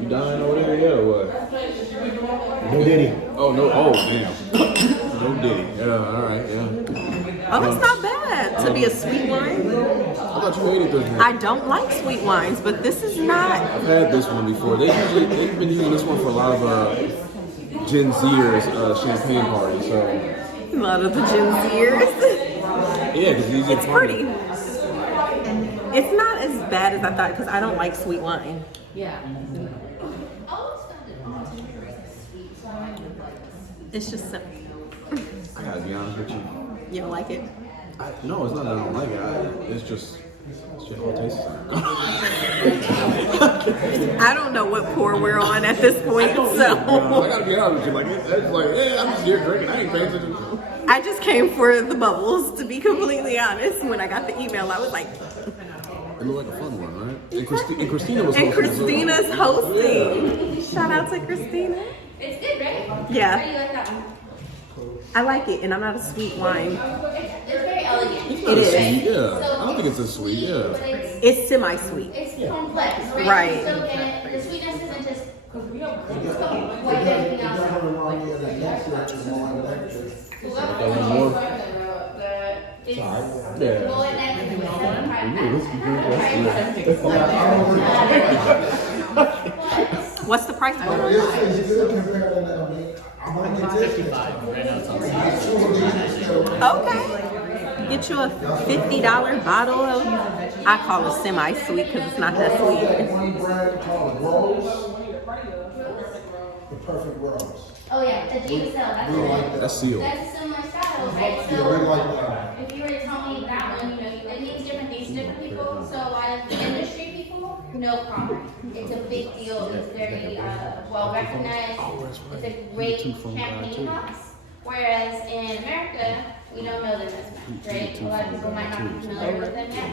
You dying over there, yeah, or what? No Diddy. Oh, no, oh, damn. No Diddy. Yeah, alright, yeah. Oh, that's not bad to be a sweet wine. I thought you hated this one. I don't like sweet wines, but this is not. I've had this one before. They've been using this one for a lot of Gen Zers champagne parties, so. A lot of the Gen Zers. Yeah, because these are It's pretty. It's not as bad as I thought because I don't like sweet wine. It's just simple. I gotta be honest with you. You don't like it? No, it's not that I don't like it. It's just how it tastes. I don't know what pour we're on at this point, so I gotta be honest with you. Like, it's like, yeah, I'm just here drinking. I ain't paying attention. I just came for the bubbles, to be completely honest. When I got the email, I was like, It looked like a fun one, right? And Christina was and hosting as well. Christina's hosting. Shout out to Christina. It's good, right? Yeah. How do you like that one? I like it, and I'm not a sweet wine. It's very elegant. It's not It a is. sweet, yeah. I don't think it's a sweet, But yeah. it's Semi-sweet. complex, right? Right. So and the sweetness isn't just like everything else. It's Yeah. well, and What's the price point? Is it good compared to that? 55 right now it's on sale. Okay. Get you a $50 bottle of, I call it semi-sweet because it's not that sweet. One brand called Rose. The Perfect Rose. oh yeah, the James Hill. That's We it. like that. That's sealed. That's a similar style, right? Yeah, we like that. If you were to tell me that one, it means different things to different people. So a lot of industry people, no problem. It's a big deal. It's very well recognized. It's a great champagne house. Whereas in America, we don't know them as much, right? A lot of people might not be familiar with them yet.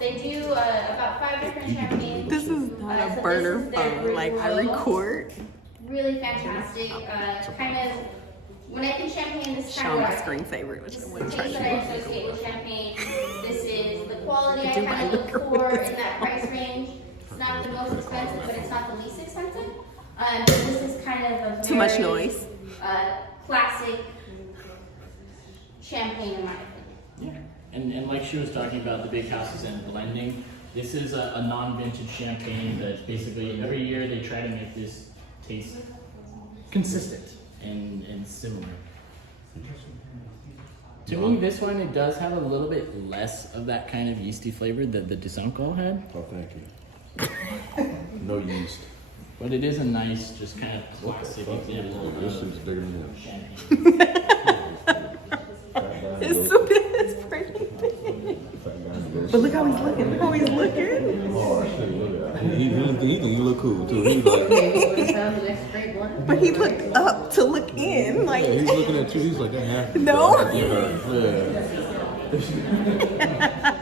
They do about 5 different champagnes. This is not So a this burner is their phone. Like, I royal. record. Really fantastic. Kind of, when I think champagne, this is kind Show of my what screensaver, which this I is the wouldn't taste charge that I you. associate with champagne. This is the quality I Do my kind of look liquor for with in that price range. It's not the most expensive, but it's not the least expensive. This is kind of a Too much very, noise. classic champagne in my opinion. Yeah. And like she was talking about the big houses and blending, this is a non-vintage champagne that basically every year they try to make this taste consistent and similar. To me, this one, it does have a little bit less of that kind of yeasty flavor that the Desancal had. Oh, thank you. No yeast. But it is a nice, just kind of classic example This of is bigger than him. champagne. It's so big, it's pretty big. But look how he's looking. Look how he's looking. Oh, shit, look at that. He think he look cool, too. He's like, But he looked up to look in. saying. Like, Yeah, he's looking at you. He's like, that half. No. Yeah.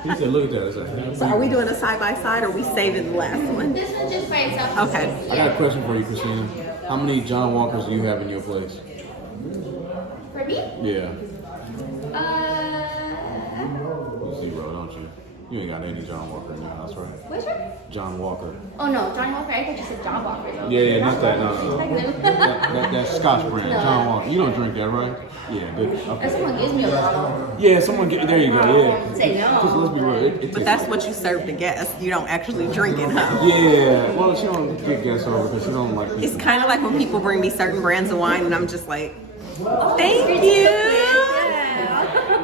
He said, look at that. It's like, so are we doing a side by side or are we saving the last one? This one's just by itself. Okay. I got a question for you, Christina. How many John Walkers do you have in your place? For me? Yeah. Uh, 0, don't you? You ain't got any John Walker in your house, right? which one? John Walker. Oh no, Johnny Walker. I thought you said John Walker. Though. Yeah, not that. No. Like That Scotch brand, No. John Walker. You don't drink that, right? Yeah, good. If Okay. someone gives me a bottle, Yeah, someone get there. You go. Yeah. say Because no. let's be real. It But tastes that's what you serve the guests. You don't actually drink it, huh? Yeah. Well, she don't get guests over because she don't like people. It's kind of like when people bring me certain brands of wine and I'm just like, thank you.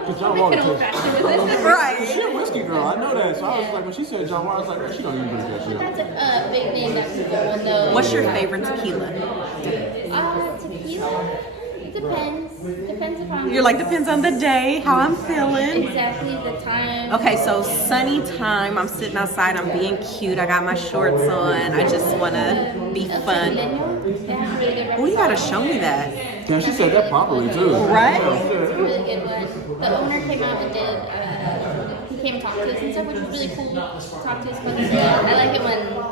Because John Walker tastes. Right. She a whiskey girl. I know that. So I was like, when she said John Walker, I was like, well, she don't even drink that shit. That's a big name that people will know. What's your favorite tequila? Tequila? It depends. Depends upon. You're like, depends on the day, how I'm feeling. Exactly the time. Okay, so sunny time, I'm sitting outside, I'm being cute, I got my shorts on, I just want to be fun. They have a really good Oh, you gotta show me that. Yeah, she said that properly too. Right? It's a really good one. The owner came out and did, he came and talked to us and stuff, which was really cool to talk to us about this. I like it when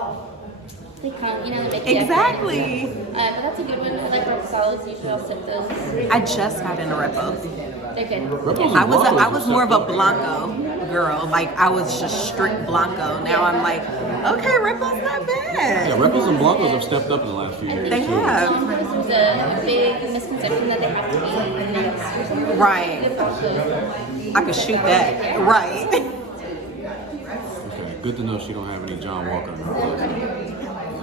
they come, you know, they make you Exactly. But that's a good one. I like Reposolids. Usually I'll sip those. I just got into Repos. They're good. I was more of a Blanco girl. Like, I was just strict Blanco. Now I'm like, okay, Repos not bad. Yeah, Repos and Blancos have stepped up in the last few years. They too. have. There's a big misconception that they have to be mixed or something. Right. They're also- I could shoot that. Right. Okay, good to know she don't have any John Walker in her place.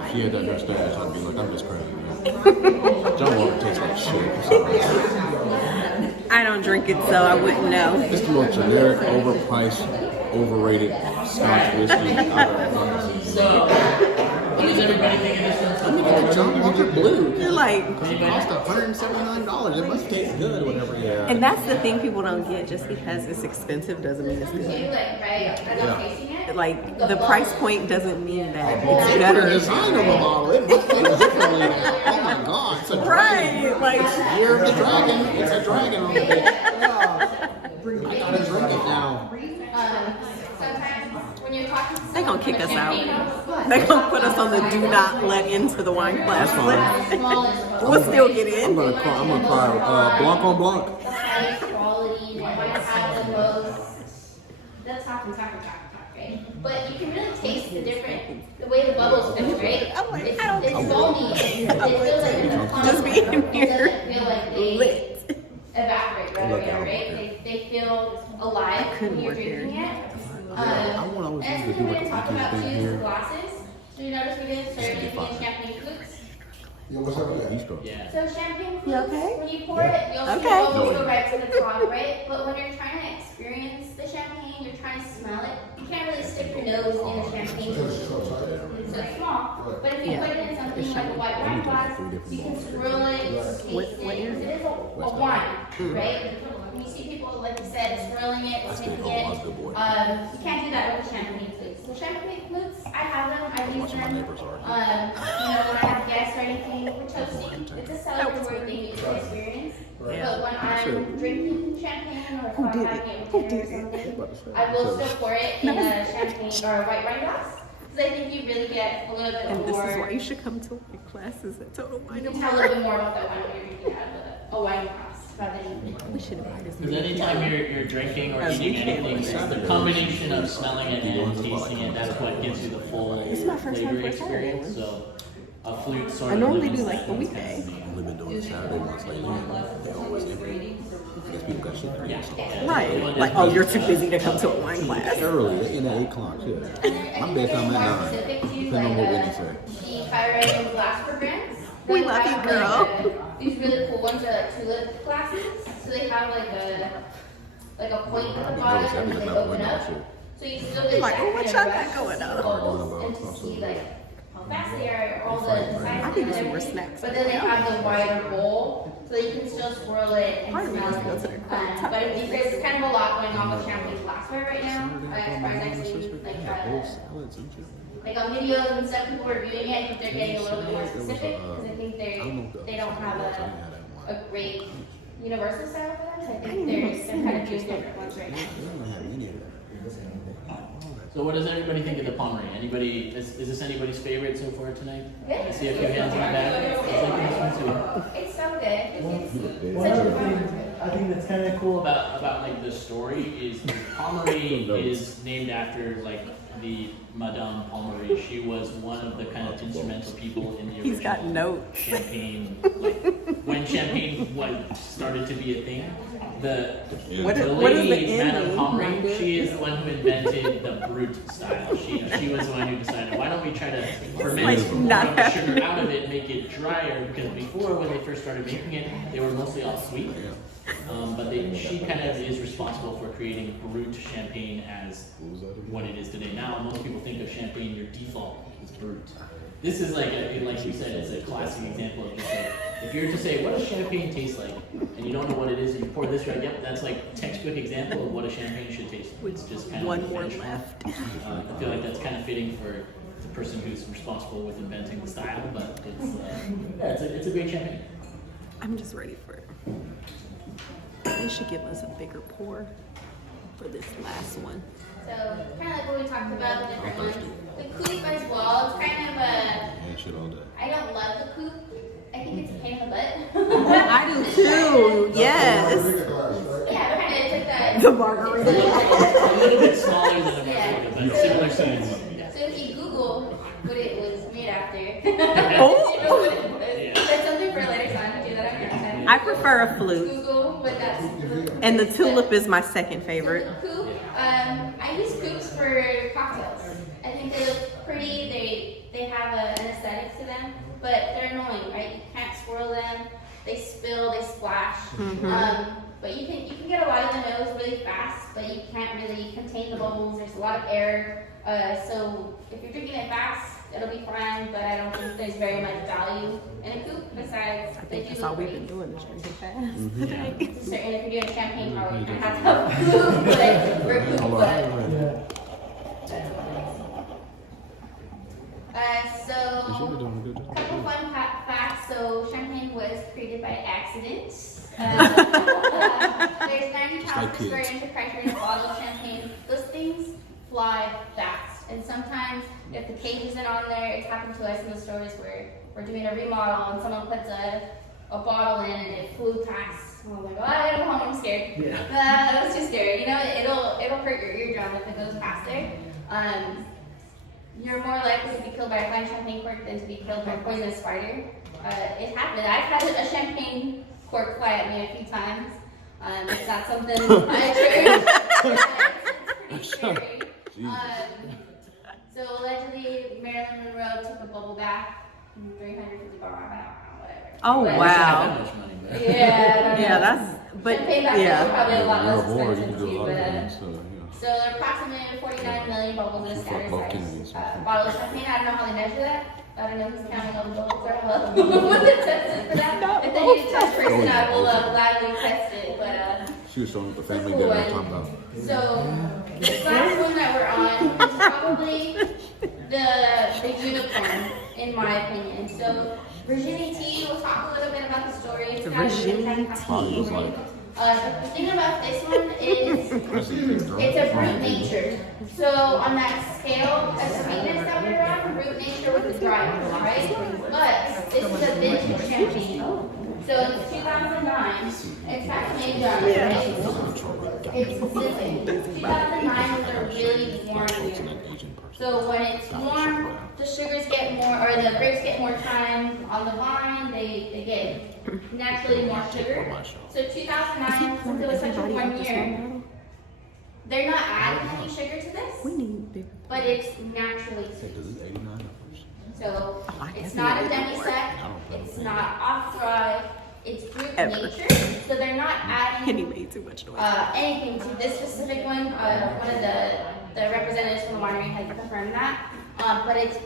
If she had that in her stash, I'd be like, I'm just crazy, man. John Walker tastes like shit. I'm sorry. I don't drink it, so I wouldn't know. It's the most generic, overpriced, overrated Scotch whiskey I've ever seen. So, what does everybody think of this one? I mean, it's a John Walker Blue. You're like, It cost $179. It must taste good or whatever. Yeah. and that's the thing people don't get. Just because it's expensive doesn't mean it's good. Like, right, as I'm tasting it. Like, the price point doesn't mean that it's Put a better. design on the bottle. It must taste differently. Oh my God, it's a dragon. Right, like, Year of the dragon. It's a dragon on the bitch. Yeah. I gotta drink it now. Sometimes when you're talking to they gonna kick us out. champagne, They gonna put us on the do not let into the wine class list. We'll still get I'm in. gonna cry. Blanc on Blanc. the highest quality, you might have the most. That's talking, right? But you can really taste the the way the bubbles finish, right? I'm like, It's, I don't it's think foamy. It feels like it's Just be in here. It doesn't feel like they Lit. evaporate right away, right? They feel alive couldn't when you're work here. drinking it. I want always And used to do we're like going to a talk weekend about thing two here. glasses. So you notice we didn't serve anything in champagne flutes. Yeah, what's up with that? He's drunk. Yeah. So champagne flutes, You okay? when you pour it, you'll see Okay. the bubbles go right to the top, right? But when you're trying to experience the champagne, you're trying to smell it, you can't really stick your nose in the champagne flute. So it's small. But if you put it in something like a white wine glass, you can swirl it, taste What it. year? It is a wine, right? When you see people, like you said, swirling it, taking it, you can't do that with the champagne flutes. The champagne flutes, I have them, I use them. You know, when I have guests or anything, we're toasting. It's a celebratory thing, it's an experience. But when I'm drinking champagne or if I'm having it with dinner or something, I will still pour it in a champagne or a white wine glass. Because I think you really get a little bit And this more. is why you should come to wine classes at Total Wine You and can tell a little More. bit more about that wine that you're drinking out of a wine glass rather than. We should invite us. Because anytime you're drinking or As we eating can. anything, the combination of smelling it and tasting it, that's what gives you the full is my first time flavor for Saturday. experience. So a flute sort I of normally limits do like that the in this weekday. kind of thing. We've been doing Saturday ones lately. They always empty. Because people got shit to do. Right. Like, oh, you're too busy to come to a wine class. Early, they in at 8 o'clock. Yeah. My bedtime at 9. Depending on what Whitney said. The fire red glass programs. We They love you, have, girl. These really cool ones are like tulip glasses. So they have like a point at the bottom and they open up. So you still get Like, that oh, what kind y'all of got rush going to on? the bubbles and to see like how fast they are, all the sizes I and need some more everything. snacks. But then they have the wider bowl, so you can still swirl it and Part of me smell wants to go to it. the crop top. But there's kind of a lot going on with champagne glassware right now. As far as I've seen, like on videos and stuff, people reviewing it, I think they're getting a little bit more specific because I think they don't have a a great universal style for them. So I think they're kind of doing different ones right now. We don't have any of that. So what does everybody think of the Pomeroy? Anybody, is this anybody's favorite so far tonight? I see a few hands in the back. It's so good. It's One such other a thing fun. I think that's kind of cool About like the story is Pommery is named after like the Madame Pommery. She was one of the kind of instrumental people in the original He's got notes. Champagne, like when Champagne started to be a thing. The What the is- what is the lady Madame ending? Pommery, she is the one who invented the brut style. She was the one who decided why don't we try to ferment like some not of the sugar happening. out of it, make it drier, because before when they first started making it, they were mostly all sweet. But she kind of is responsible for creating brut champagne as what it is today. Now most people think of champagne, your default is brut. This is like you said, it's a classic example of just like, if you were to say, what does champagne taste like? And you don't know what it is, and you pour this right, yep, that's like textbook example of what a champagne should taste like. It's just kind of One like more finished. left. I feel like that's kind of fitting for the person who's responsible with inventing the style, but it's a great champagne. I'm just ready for it. They should give us a bigger pour for this last one. So kind of like what we talked about, the different ones. The coupe as well. It's kind of a. And shit all day. I don't love the coupe. I think it's a pain in the butt. I do too. Yes. Margarita glass, right? Yeah, kind of took that. The margarita. A little bit smaller than a Yeah. margarita, but similar size. So if you Google what it was made after, Oh. you know what it was. Yeah. That's something for a later time. Do that on your time. I prefer a flute. Google what that's. And the tulip is my second favorite. Coupe. I use coupes for cocktails. I think they look pretty. They have an aesthetic to them, but they're annoying, right? You can't swirl them. They spill. They splash. But you can get a lot of the nose really fast, but you can't really contain the bubbles. There's a lot of air. So if you're drinking it fast, it'll be fine. But I don't think there's very much value in a coupe besides. I think that's all we've been doing is drinking fast today. Certainly, if you're doing champagne, probably you're gonna have to have a coupe, but we're coupe, but. Yeah. So, She was doing a good job. couple fun facts. So, champagne was created by accident. There's 90 pounds per square inch of pressure in a bottle of champagne. Those things fly fast. And sometimes, if the cage isn't on there, it's happened to us in the stores where we're doing a remodel and someone puts a bottle in and it flew past. Oh my god, I don't know how I'm scared. Yeah. That was too scary. You know, it'll hurt your eardrum if it goes past there. You're more likely to be killed by a flying champagne cork than to be killed by a poisonous spider. It happened. I've had a champagne cork fly at me a few times. It's not something I triggered. It's pretty scary. So allegedly, Marilyn Monroe took a bubble bath, 350 bar, whatever. Oh, But- wow. That much money, but- Yeah, I don't Yeah, know. that's, but Champagne back then was yeah. probably a lot You're less a boy, you expensive can do a too, lot of but things, so, yeah. so there are approximately 49 million bubbles in a standard Fuck size Kennedys. bottle of champagne. I don't know how they measure that. I don't know who's counting all the bubbles or what the test is for that. If they need a test person, I will gladly test it. But She was showing what the family Cool did one. at the time about. so this last one that we're on is probably the unicorn, in my opinion. So Virginie Tea, we'll talk a little bit about the story. It's got a Virginie Tea. the thing about this one is it's a brute nature. So on that scale of sweetness that we're on, brute nature was the dry one, right? But this is a vintage champagne. So it's 2009. It's actually made right? It's sizzling. 2009 was a really warm year. So when it's warm, the sugars get more, or the grapes get more time on the vine. They get naturally more sugar. So 2009, since it was such a warm year, they're not adding any sugar to this, We need bigger. but it's naturally sweet. This is $89. So I it's not a definitely demi sec, it's not off dry, it's brute Ever. nature. So they're not adding Kenny made too much noise. anything to this specific one. One of the representatives from the winery has confirmed that. But it's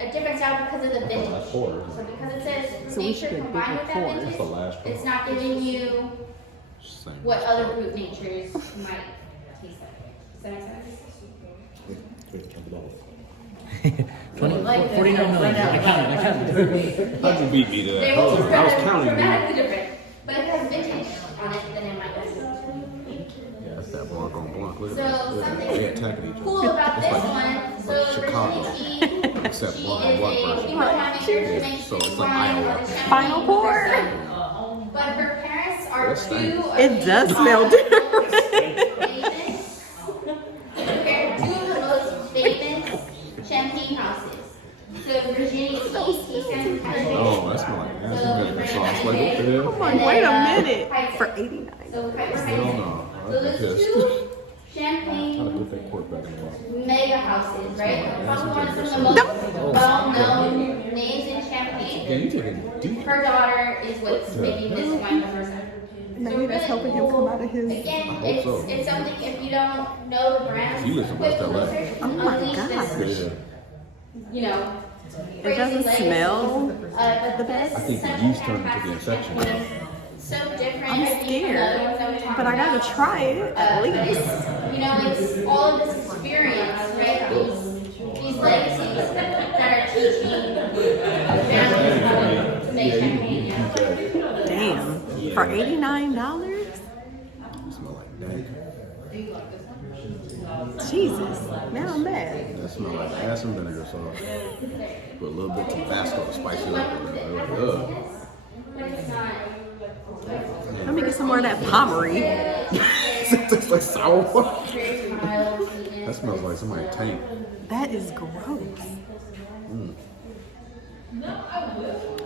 a different style because of the vintage. So because it says So we should nature get combined with bigger that pours. vintage, it's not giving you Same. what other brute natures might taste like. Does that make sense? $49 million. I counted. How you beat me to They that? will be I was counting, dude. dramatically different. But if it has vintage on it, then it might be. Yeah, that's that blanc on blanc. Look at So that. Look at that. They attacking each Cool other. about It's this like- one, so like Chicago. Virginia Tea, Except she blanc is on blanc a version. female winemaker. She makes So it's sweet like wine Iowa. with champagne Final pour. herself. But her parents are That's two nice. of It the does most smell different. famous- They're two of the most famous champagne houses. So Virginia Tea, Eastern Kentucky. Oh, that smells like ass and vinegar sauce. Like, what the hell? I'm like, wait a minute. For 89. So Hell no. So I'd be those pissed. two I'd champagne put that cork back in the bottle. mega houses, right? Probably one of the Nope. most well-known names in champagne. Yeah, you taking deep. Her daughter is what's making this wine for her son. Maybe that's helping him come out of his. Again, hope so. it's something if you don't know the brand, You live in West LA. Oh my unleash gosh. this, Yeah. you know, It doesn't crazy smell but the best. I think the yeast turned into the infection. so different. I'm I think, from the scared, other ones that we talked but I gotta about. try it at But least. it's, you know, it's all of this experience, right? These legacies that are teaching families how to make champagne. Damn. For $89? You smell like dank. Jesus. Now I'm mad. That smell like ass and vinegar sauce. Put a little bit of Tabasco to spice it up. Ugh. But it's not. Let me get some more of that Pomeroy. It tastes like sour water. Very mild, sweetness. That smells like somebody tank. That is gross.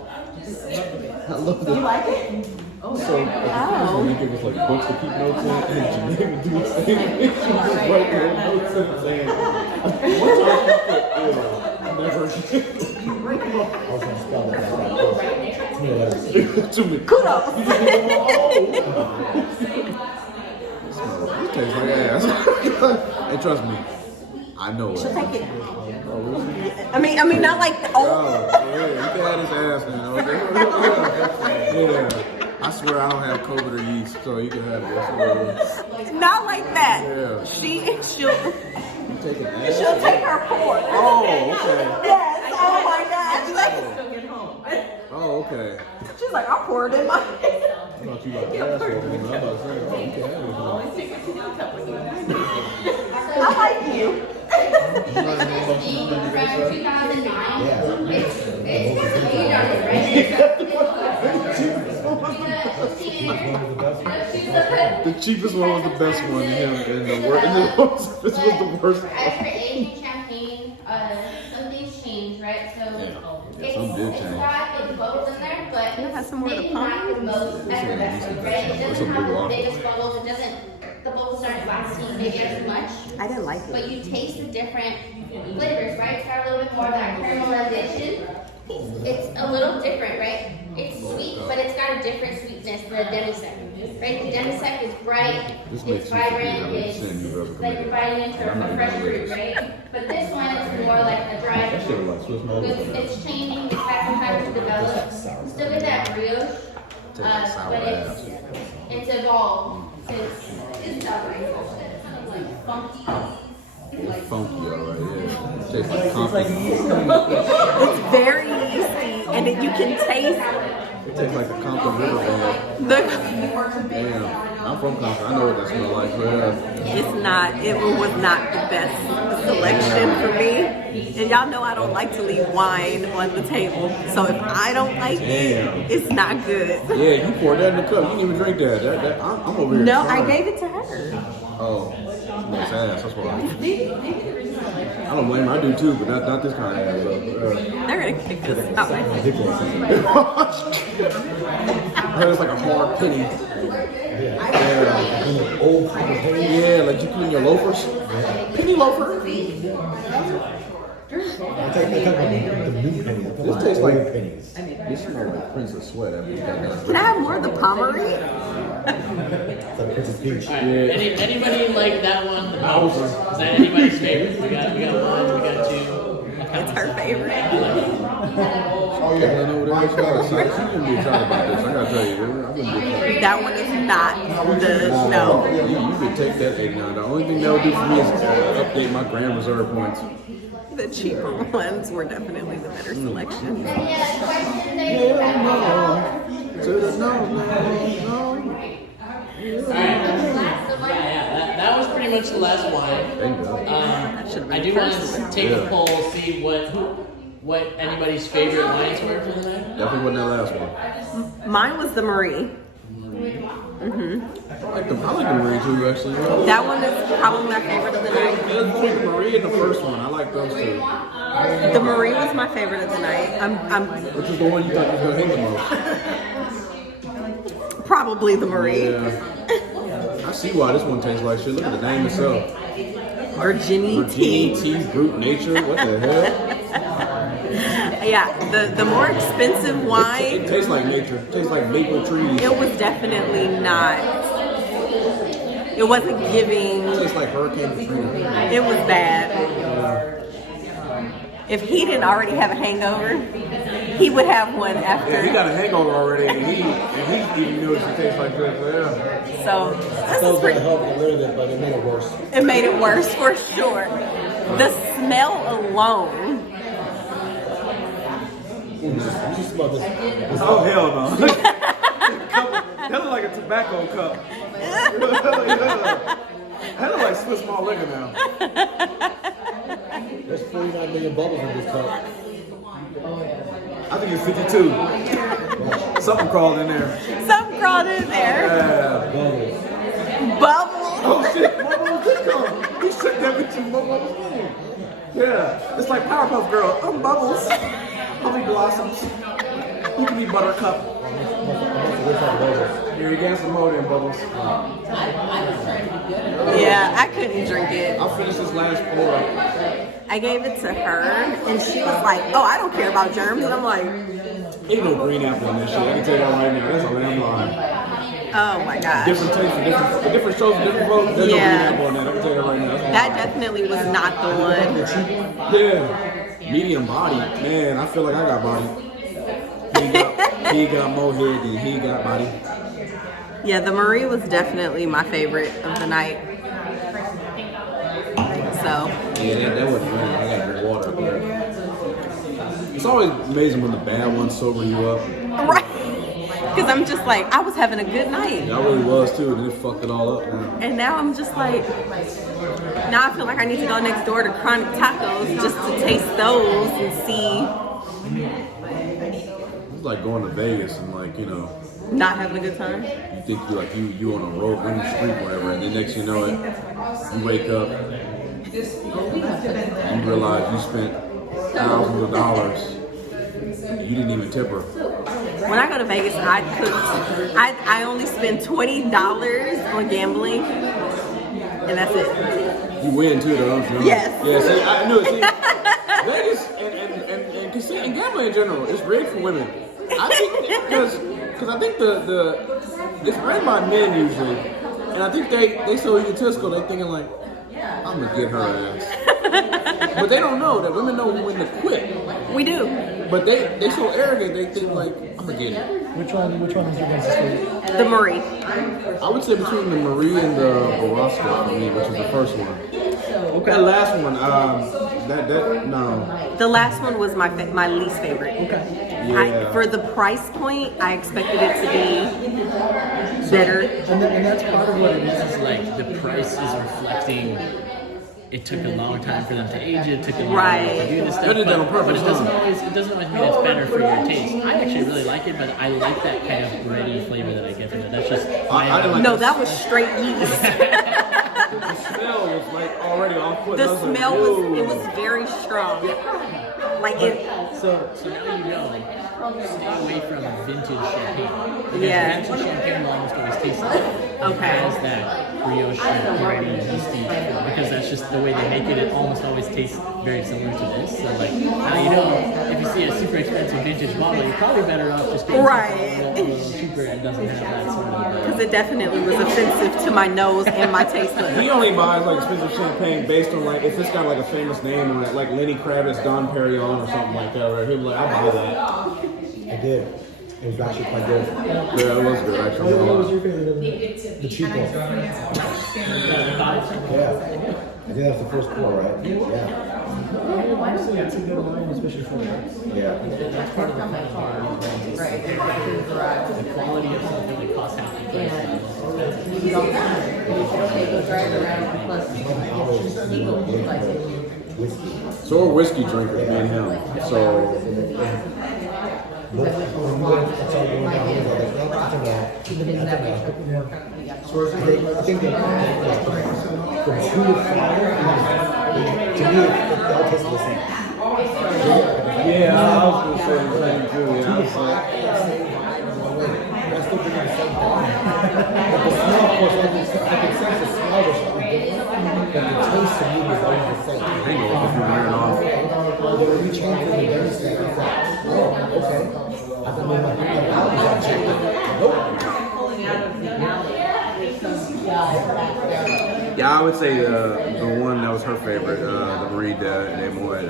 I love that. You like it? So, Oh. when you give us like books to keep notes in, and Janine would do the same thing. She would just write her notes in saying, one time you put ill, never I was gonna spell that out. Too many letters. to me. Kudos. It tastes like ass. Hey, trust me, I know it. She'll take it. Oh, really? I mean, not like, oh. Oh, yeah, you can have his ass, man. Okay? Yeah. I swear I don't have COVID or yeast, so you can have it. I swear. Not like that. Yeah. She'll You take an ass? she'll take her pour. Oh, okay. Yes. Oh my gosh. Oh, okay. She's like, I'll pour it in my. I thought you like asshole. I'm about to say, oh, you can have it. I like you. From 2009. It's you know this, right? The cheapest one was the best one, and the worst. This was the worst. As for aging champagne, some things change, right? So Yeah, some did it's change. got its bubbles in there, but Can I have some more of the maybe not the most effervescent, right? It There's some doesn't blue have the waffles. biggest bubbles. It doesn't. The bubbles aren't lasting maybe as much. I didn't like But it. you taste the different flavors, right? It's got a little bit more of that caramelization. It's a little different, right? It's sweet, but it's got a different sweetness, the demisec, right? The demisec is bright, This makes it's you forget vibrant, how much it's sin you've ever like you're biting into a fresh fruit, right? But this one is more like a dry That shit was like Swiss Mall. it's changing, it's having time to develop. You still get that brioche, but it's evolved since it's funky. It's funky, alright, yeah. It tastes like confit. It's very yeasty, and you can taste It tastes like the Compton River band. the. Damn, I'm from Compton. I know what that smells like. Yeah. It's not. It was not the best selection for me, and y'all know I don't like to leave wine on the table. So if I don't like it, it's not good. Yeah, you poured that in the cup. You didn't even drink that. I'm over here. No, I trying. gave it to her. Oh, nice ass. That's why. I don't blame her. I do too, but not this kind of ass. They're gonna kick us out. I heard it's like a hard penny. Yeah. Old penny. Yeah, like you put in your loafers. Penny loafer. I take the new pennies. This tastes like old pennies. This smells like Princess Sweat after you got done. Can I have more of the Pomeroy? It's like Princess Peach. Anybody like that one? The Bowser? Is that anybody's favorite? We got one, we got two. I It's her favorite. Oh, yeah. I know what it is. She's gonna be excited about this. I gotta tell you, I've been excited. That one is not the no. You could take that 89. The only thing that would do for me is update my Grand Reserve points. The cheaper ones were definitely the better selection. That was pretty much the last wine. I do want to take a poll, see what anybody's favorite wines were for the night. Definitely wasn't that last one. Mine was the Marie. I like the Marie too, actually. That one is probably my favorite of the night. Let's between the Marie and the first one. I like those two. The Marie was my favorite of the night. Which is the one you thought you were gonna hate the most? Probably the Marie. Yeah. I see why this one tastes like shit. Look at the name itself. Virginie tea. Tea, Brute Nature. What the hell? Yeah, the more expensive wine. It tastes like nature. It tastes like maple trees. It was definitely not. It wasn't giving. It tastes like Hurricane Katrina. It was bad. If he didn't already have a hangover, he would have one after. Yeah, he got a hangover already, and he even knew it should taste like this. Yeah. So this is pretty. helped a little bit, but it made it worse. It made it worse for sure. The smell alone. Just about this. Oh, hell no. That look like a tobacco cup. That look like Swiss malt liquor now. There's 49 million bubbles in this cup. I think it's 52. Something crawled in there. Something crawled in there. Yeah. Bubbles. Oh shit, Bubbles did come. He shook that bitch in Bubbles in. Yeah. It's like Powerpuff Girl. I'm Bubbles. Honey Blossoms. You can be Buttercup. Here, you got some more than Bubbles. Yeah, I couldn't drink it. I'll finish this last pour. I gave it to her, and she was like, "Oh, I don't care about germs," and I'm like, Ain't no green apple in this shit. I can tell you that right now. That's a lamb line. "Oh my gosh." Different taste for different shows, different votes. There's Yeah. no green apple in that. I can tell you that right now. That definitely was not the one. Yeah. Medium body. Man, I feel like I got body. He got more head than he got body. Yeah, the Marie was definitely my favorite of the night. So, Yeah, that wasn't funny. I gotta drink water up there. It's always amazing when the bad ones sober you up. right. Because I'm just like, I was having a good night. Yeah, I really was too, and it fucked it all up. Man. And now I'm just like, now I feel like I need to go next door to Chronic Tacos just to taste those and see. It's like going to Vegas and like, you know, Not having a good time. you think you on a road, on the street, whatever, and then next you know it, you wake up, you realize you spent thousands of dollars, and you didn't even tip her. When I go to Vegas, I only spend $20 on gambling, and that's it. You win too, though. Don't you? Yes. Yeah. See, I knew it. See, Vegas and casino and gambling in general is rigged for women. I think because I think it's ran by men usually, and I think they so egotistical. They thinking like, I'm gonna get her ass, but they don't know that women know when to quit. We do. But they so arrogant. They think like, I'm gonna get it. Which one is your guys' favorite? The Marie. I would say between the Marie and the Borrasca for me, which is the first one. Okay. That last one, no. The last one was my least favorite. Okay. Yeah. For the price point, I expected it to be better. And that's part of what it is. It's like the price is reflecting. It took a long time for them to age it. Took a long time to do this stuff. They did that on purpose, But it doesn't always mean it's better for your taste. I actually really like it, but I like that kind of bready flavor that I get from it. That's just. I didn't like No, this. that was straight yeast. The smell was like already off-putting. The smell was very strong. Like it. So now you know. stay away from vintage champagne. Because Yeah. vintage champagne will almost always taste like it. Okay. It has that brioche, bready, yeasty feel, because that's just the way they make it. It almost always tastes very similar to this. So like, now you know, if you see a super expensive vintage bottle, you're probably better off just getting Right. something a little cheaper and doesn't have that sort of. Because it definitely was offensive to my nose and my taste buds. He only buys like expensive champagne based on like if it's got like a famous name on it, like Lenny Kravitz, Don Perignon, or something like that. Right? He'll be like, I'll buy that. I did. It was actually quite good. Yeah, it was good actually. What was your favorite of them? The cheap one. Yeah. I think that's the first pour, right? Yeah. Honestly, it's a good wine, especially for us. Yeah. That's part of the fun of the quality of something that costs half the price. Whiskey. So we're whiskey drinkers, me and him. So When we went to start going down here, like, well, I think I think that from 2 to 5, to me, it all tastes the same. yeah, I was gonna say the same too. Yeah, I was like, That's still pretty the same thing. But the smell, of course, I can sense the smell was something different, but the taste to me was always the same. I ain't gonna if you're wearing off. When we changed from the dairy stand, it's like, oh, okay. I thought maybe my palate was actually, nope. Yeah, I would say the one that was her favorite, the Marie de Moy. I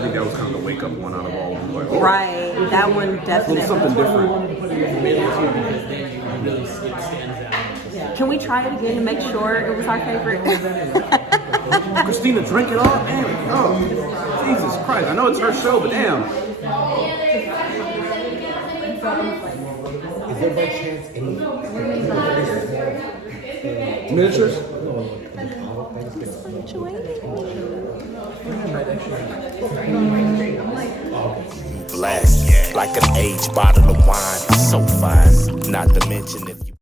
think that was kind of the wake up one out of all of them. Like, oh, Right. That one a little definitely. something different. Because then it really stands out. Can we try it again to make sure it was our favorite? Christina, drink it all? Damn. Oh, Jesus Christ. I know it's her show, but damn. Is there by chance any Miniatures? Blessed, like an aged bottle of wine, so fine. Not to mention if you